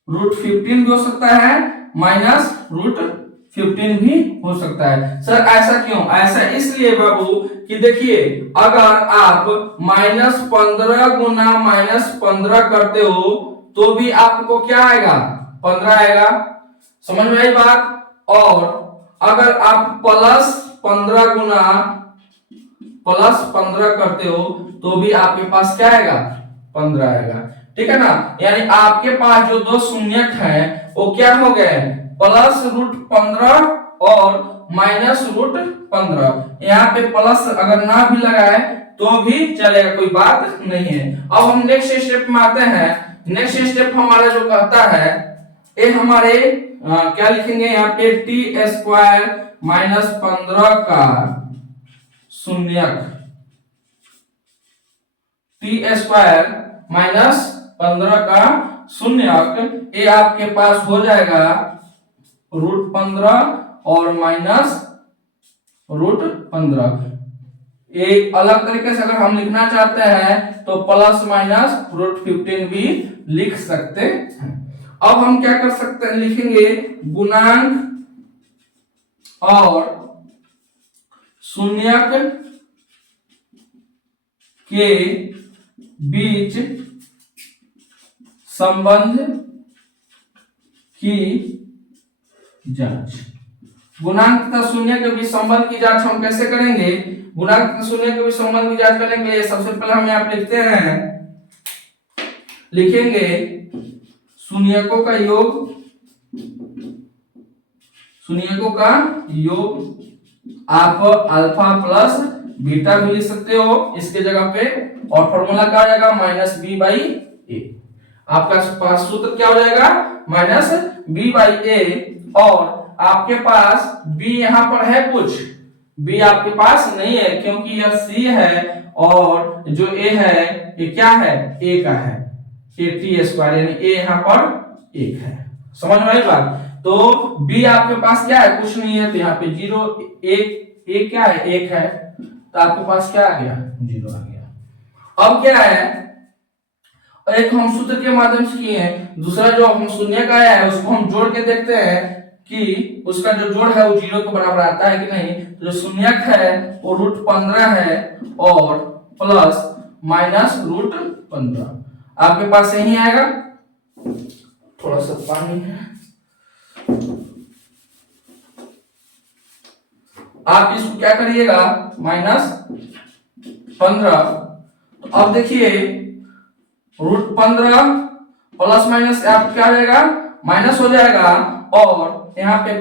√15 भी हो सकता है, माइनस √15 भी हो सकता है। सर ऐसा क्यों, ऐसा इसलिए बाबू कि देखिए अगर आप -15 गुना -15 करते हो तो भी आपको क्या आएगा 15 आएगा, समझ में आई बात। और अगर आप +15 गुना प्लस 15 करते हो तो भी आपके पास क्या आएगा, 15 आएगा, ठीक है ना। यानी आपके पास जो दो शून्यक हैं वो क्या हो गए, प्लस रूट 15 और माइनस रूट 15। यहाँ पे प्लस अगर ना भी लगाए तो भी चलेगा, कोई बात नहीं है। अब हम नेक्स्ट स्टेप में आते हैं। नेक्स्ट स्टेप हमारा जो कहता है ये हमारे क्या लिखेंगे यहाँ पे, टी स्क्वायर माइनस 15 का शून्यक, टी स्क्वायर माइनस 15 का शून्यक, ये आपके पास हो जाएगा रूट 15 और माइनस रूट 15। एक अलग तरीके से अगर हम लिखना चाहते हैं तो प्लस माइनस रूट 15 भी लिख सकते हैं। अब हम क्या कर सकते हैं, लिखेंगे गुणांक और शून्यक के बीच संबंध की जांच। गुणांक तथा शून्य के बीच संबंध की जांच हम कैसे करेंगे, गुणांक तथा शून्य के बीच संबंध की जांच करने के लिए सबसे पहले हम यहाँ पे लिखते हैं, लिखेंगे शून्यकों का योग, शून्यकों का योग आप अल्फा प्लस बीटा भी लिख सकते हो इसके जगह पे, और फॉर्मूला क्या हो जाएगा, माइनस बी बाई ए। आपका पास सूत्र क्या हो जाएगा, माइनस बी बाई ए। और आपके पास b यहाँ पर है कुछ, b आपके पास नहीं है क्योंकि यह c है और जो a है ये क्या है, a का है, a टी स्क्वायर, यानी a यहाँ पर 1 है। समझ में आई बात। तो b आपके पास क्या है, कुछ नहीं है, तो यहाँ पे 0 1 1 क्या है, 1 है, तो आपके पास क्या आ गया, 0 आ गया। अब क्या है, एक हम सूत्र के माध्यम से किए हैं, दूसरा जो हम शून्य का आया है उसको हम जोड़ के देखते हैं कि उसका जो जोड़ है वो 0 के बराबर आता है कि नहीं। तो जो शून्यक है वो रूट 15 है और प्लस माइनस रूट 15 आपके पास यही आएगा। थोड़ा सा पानी है, आप इसको क्या करिएगा, माइनस 15। तो अब देखिए रूट 15 प्लस माइनस आप क्या हो जाएगा, माइनस हो जाएगा, और यहाँ पे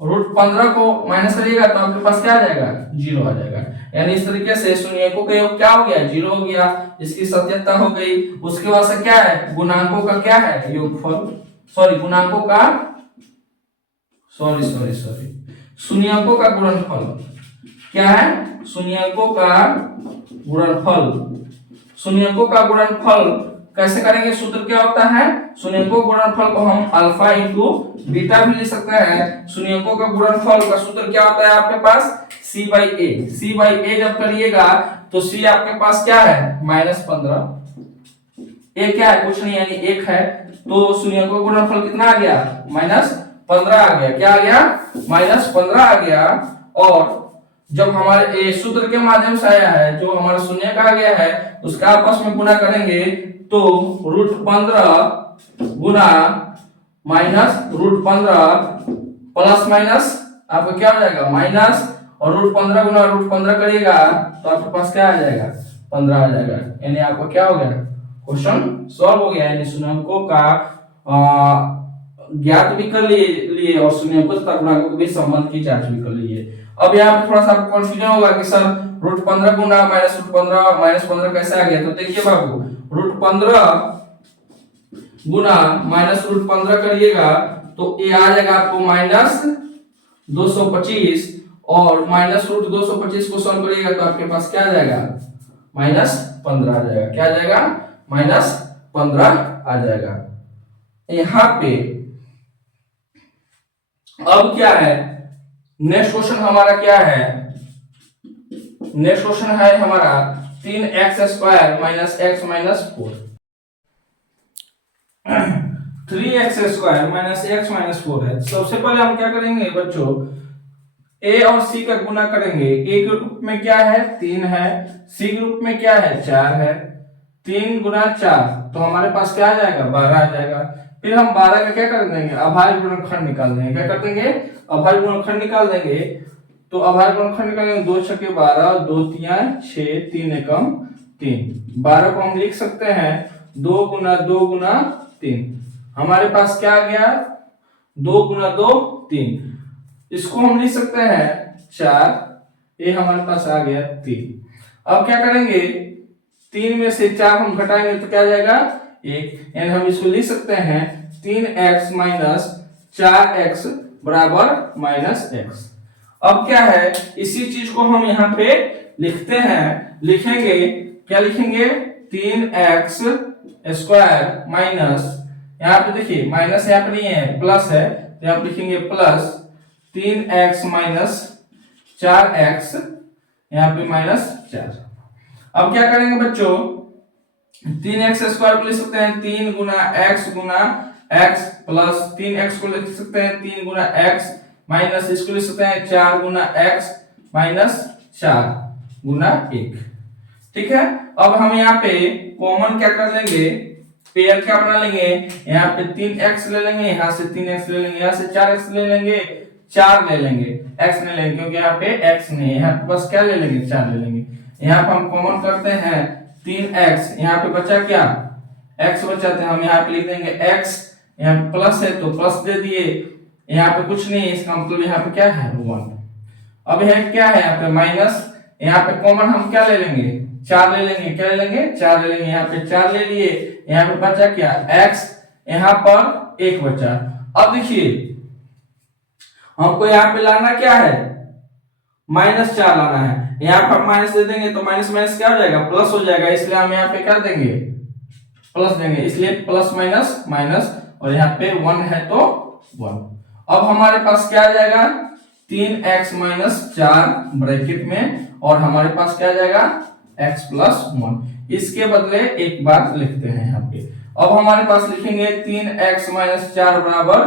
रूट 15 को माइनस करिएगा तो आपके पास क्या आ जाएगा, 0 आ जाएगा। यानी इस तरीके से शून्यकों का योग क्या हो गया, 0 हो गया, इसकी सत्यता हो गई। उसके बाद से क्या है, गुणांकों का क्या है, योगफल, सॉरी गुणांकों का, सॉरी शून्यकों का गुणनफल क्या है, शून्यकों का गुणनफल। शून्यकों का गुणनफल कैसे करेंगे, सूत्र क्या होता है, शून्यकों गुणनफल को हम अल्फा इंटू बीटा भी लिख सकते हैं। शून्यकों का गुणनफल का सूत्र क्या होता है आपके पास, c by A. c by A जब करिएगा तो c आपके पास क्या है, माइनस 15, ए क्या है, कुछ नहीं, यानी 1 है, तो शून्यकों का गुणनफल कितना आ गया, माइनस 15 आ गया। क्या आ गया, माइनस 15 आ गया। और जब हमारे सूत्र के माध्यम से आया है, जो हमारा शून्य का आ गया है उसका आपस में गुणा करेंगे तो रूट 15 गुना माइनस रूट 15 प्लस माइनस आपका क्या हो जाएगा, माइनस, और रूट 15 गुना रूट 15 करिएगा तो आपके पास क्या आ जाएगा, 15 आ जाएगा। यानी आपका क्या हो गया, क्वेश्चन सॉल्व हो गया। यानी शून्यकों का ज्ञात भी कर लिए और शून्यकों तथा गुणांकों के बीच संबंध की जांच भी कर लिए। अब यहाँ पे थोड़ा सा कंफ्यूजन होगा कि सर रूट 15 गुना माइनस रूट 15 माइनस 15 कैसे आ गया। तो देखिए बाबू, रूट 15 गुना माइनस रूट 15 करिएगा तो ये आ जाएगा आपको माइनस 225, और माइनस रूट 225 को सॉल्व करिएगा तो आपके पास क्या आ जाएगा, माइनस 15 आ जाएगा। क्या आ जाएगा, माइनस 15 आ जाएगा। यहाँ पे अब क्या है, नेक्स्ट क्वेश्चन हमारा क्या है, नेक्स्ट क्वेश्चन है हमारा 3x square minus x minus 4। 3x square minus x minus 4 है। सबसे पहले हम क्या करेंगे बच्चों, a और c का गुना करेंगे। a के रूप में क्या है, 3 है, c के रूप में क्या है, 4 है। 3 गुना 4 तो हमारे पास क्या आ जाएगा, 12 आ जाएगा। फिर हम 12 का क्या कर देंगे, अभाज्य गुणनखंड निकाल देंगे। क्या कर देंगे, अभाज्य गुणनखंड निकाल देंगे। तो अभाज्य गुणनखंड निकालेंगे, 2 छक्के 12, 2 तियां 6, 3 एकम 3। 12 को हम लिख सकते हैं 2 गुना 2 गुना 3। हमारे पास क्या आ गया, 2 गुना 2 3। इसको हम लिख सकते हैं 4, ये हमारे पास आ गया 3। अब क्या करेंगे, 3 में से 4 हम घटाएंगे तो क्या आ जाएगा 1, यानी हम इसको लिख सकते हैं 3x माइनस 4x बराबर माइनस x। अब क्या है, इसी चीज को हम यहाँ पे लिखते हैं, लिखेंगे क्या लिखेंगे, 3x स्क्वायर माइनस, यहाँ पे देखिए माइनस यहाँ पे नहीं है प्लस है, तो यहाँ पे लिखेंगे प्लस 3x माइनस 4x, यहाँ पे माइनस 4। अब क्या करेंगे बच्चों, 3x स्क्वायर को लिख सकते हैं 3 गुना x प्लस 3x को लिख सकते हैं 3 गुना x माइनस इसको लिख सकते हैं 4 गुना x माइनस 4 गुना 1। ठीक है, अब हम यहाँ पे कॉमन क्या कर लेंगे, पेयर क्या बना लेंगे, यहाँ पे 3x ले लेंगे, यहाँ से 3x ले लेंगे, यहाँ से 4x ले लेंगे, 4 ले लेंगे, x नहीं लेंगे क्योंकि यहाँ पे x नहीं है, यहाँ पे बस क्या ले लेंगे 4 ले लेंगे। यहाँ पे हम कॉमन करते हैं 3x, यहाँ पे बचा क्या x बचा, तो हम यहाँ पे लिख देंगे x, यहाँ पे प्लस है तो प्लस दे दिए, यहाँ पे कुछ नहीं है, इसका मतलब यहाँ पे क्या है 1। अब यह क्या है, यहाँ पे माइनस, यहाँ पे कॉमन हम क्या ले लेंगे 4 ले लेंगे, क्या ले लेंगे 4 ले लेंगे, यहाँ पे 4 ले लिए, यहाँ पे बचा क्या x, यहाँ पर 1 बचा। अब देखिए हमको यहाँ पे लाना क्या है, माइनस 4 लाना है, यहाँ पर माइनस दे देंगे तो माइनस माइनस क्या हो जाएगा प्लस हो जाएगा, इसलिए हम यहाँ पे क्या देंगे प्लस देंगे, इसलिए प्लस माइनस माइनस, और यहाँ पे 1 है तो 1। अब हमारे पास क्या आ जाएगा 3x माइनस 4 ब्रैकेट में, और हमारे पास क्या आ जाएगा x प्लस 1। इसके बदले एक बार लिखते हैं यहाँ पे, अब हमारे पास लिखेंगे 3x माइनस 4 बराबर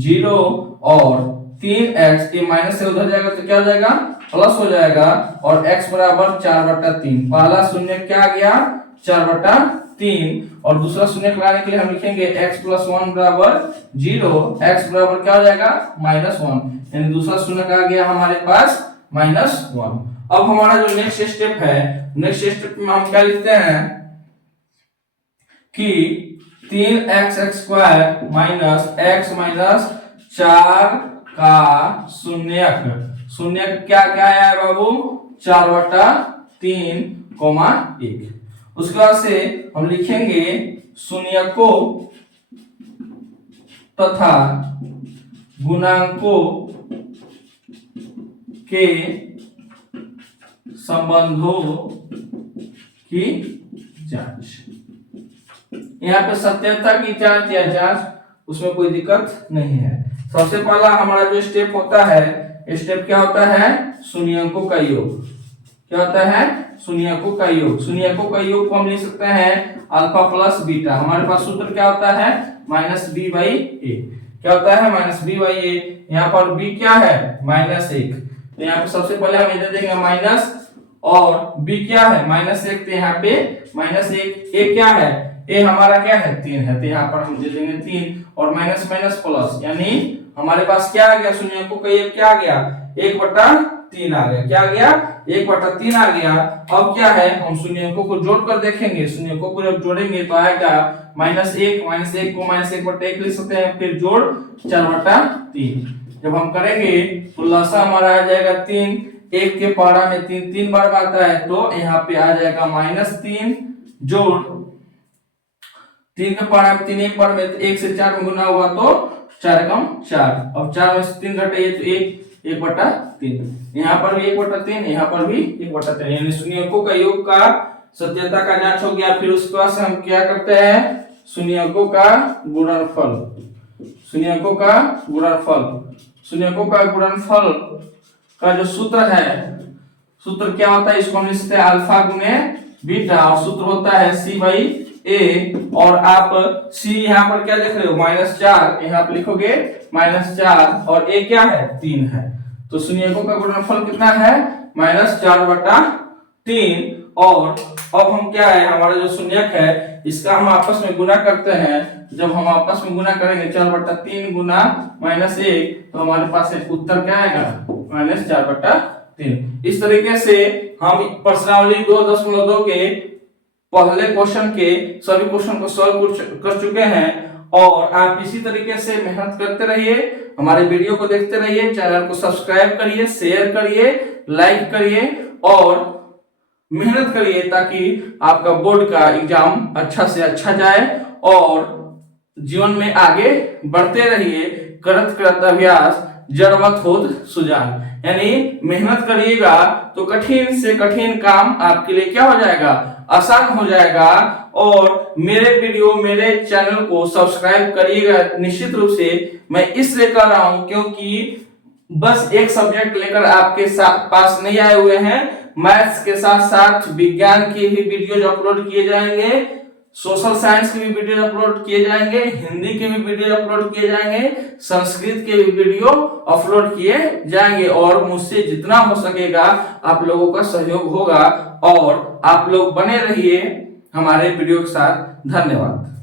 0, और 3x ये माइनस से उधर जाएगा तो क्या हो जाएगा प्लस हो जाएगा, और x बराबर 4/3। पहला शून्य क्या आ गया 4/3, और दूसरा शून्य लाने के लिए हम लिखेंगे x प्लस 1 बराबर 0, x बराबर क्या हो जाएगा -1, यानी दूसरा शून्य आ गया हमारे पास -1। अब हमारा जो नेक्स्ट स्टेप है, नेक्स्ट स्टेप में हम क्या लिखते हैं कि 3x square minus x minus 4 का शून्यक क्या क्या है बाबू 4/3, 1। उसके बाद से हम लिखेंगे शून्यकों तथा गुणांकों के संबंधों की जांच। यहाँ पे सत्यता की जांच या जांच, उसमें कोई दिक्कत नहीं है। सबसे पहला हमारा जो स्टेप होता है, स्टेप क्या होता है शून्यकों का योग। क्या होता है शून्यकों का योग। शून्यकों का योग को हम लिख सकते हैं अल्फा प्लस बीटा। हमारे पास सूत्र क्या होता है -b/a। क्या होता है -b/a। यहाँ पर b क्या है -1, तो यहाँ पे सबसे पहले हम इधर देंगे माइनस, और b क्या है -1, तो यहाँ पे -1। a क्या है, a हमारा क्या है 3 है, तो यहाँ पर हम दे देंगे 3, और माइनस माइनस प्लस, यानी हमारे पास क्या आ गया शून्यकों का योग क्या आ गया 1/3 आ गया। क्या आ गया 1/3 आ गया। अब क्या है हम शून्यकों को जोड़कर देखेंगे, शून्यकों को जब जोड़ेंगे तो आएगा -1 को -1/1 लिख सकते हैं, फिर जोड़ 4/3। जब हम करेंगे तो लसा हमारा आ जाएगा 3, 1 के पहाड़ा में 3 3 बार आता है, तो यहाँ पे आ जाएगा -3 जोड़ 3 के पहाड़ा में 3 एक बार में, 1 से 4 में गुना होगा तो 4 कम 4, और 4 में से 3 घटे तो 1/3। यहाँ पर भी 1/3, यहाँ पर भी 1/3, यानी शून्यकों का योग का सत्यता का जांच हो गया। फिर उसके बाद से हम क्या करते हैं शून्यकों का गुणनफल। शून्यकों का गुणनफल, शून्यकों का गुणनफल का जो सूत्र है, सूत्र क्या होता है, इसको हम लिखते हैं अल्फा गुने बीटा, और सूत्र होता है c/a, और आप c यहाँ पर क्या देख रहे हो -4, यहाँ पे लिखोगे -4, और a क्या है 3 है, तो शून्यकों का गुणनफल कितना है -4/3। और अब हम क्या है हमारा जो शून्यक है इसका हम आपस में गुना करते हैं। जब हम आपस में गुना करेंगे 4/3 गुना -1, तो हमारे पास एक उत्तर क्या आएगा माइनस 4/3। इस तरीके से हम प्रश्नावली 2.2 के पहले क्वेश्चन के सभी क्वेश्चन को सॉल्व कर चुके हैं। और आप इसी तरीके से मेहनत करते रहिए, हमारे वीडियो को देखते रहिए, चैनल को सब्सक्राइब करिए, शेयर करिए, लाइक करिए और मेहनत करिए ताकि आपका बोर्ड का एग्जाम अच्छा से अच्छा जाए और जीवन में आगे बढ़ते रहिए। करत करत अभ्यास जड़मत होत सुजान, यानी मेहनत करिएगा तो कठिन से कठिन काम आपके लिए क्या हो जाएगा, आसान हो जाएगा। और मेरे वीडियो, मेरे चैनल को सब्सक्राइब करिएगा निश्चित रूप से। मैं इसलिए कर रहा हूं क्योंकि बस एक सब्जेक्ट लेकर आपके पास नहीं आए हुए हैं। मैथ्स के साथ साथ विज्ञान की भी वीडियोज अपलोड किए जाएंगे, सोशल साइंस की भी वीडियो अपलोड किए जाएंगे, हिंदी के भी वीडियो अपलोड किए जाएंगे, संस्कृत के भी वीडियो अपलोड किए जाएंगे। और मुझसे जितना हो सकेगा आप लोगों का सहयोग होगा और आप लोग बने रहिए हमारे वीडियो के साथ। धन्यवाद।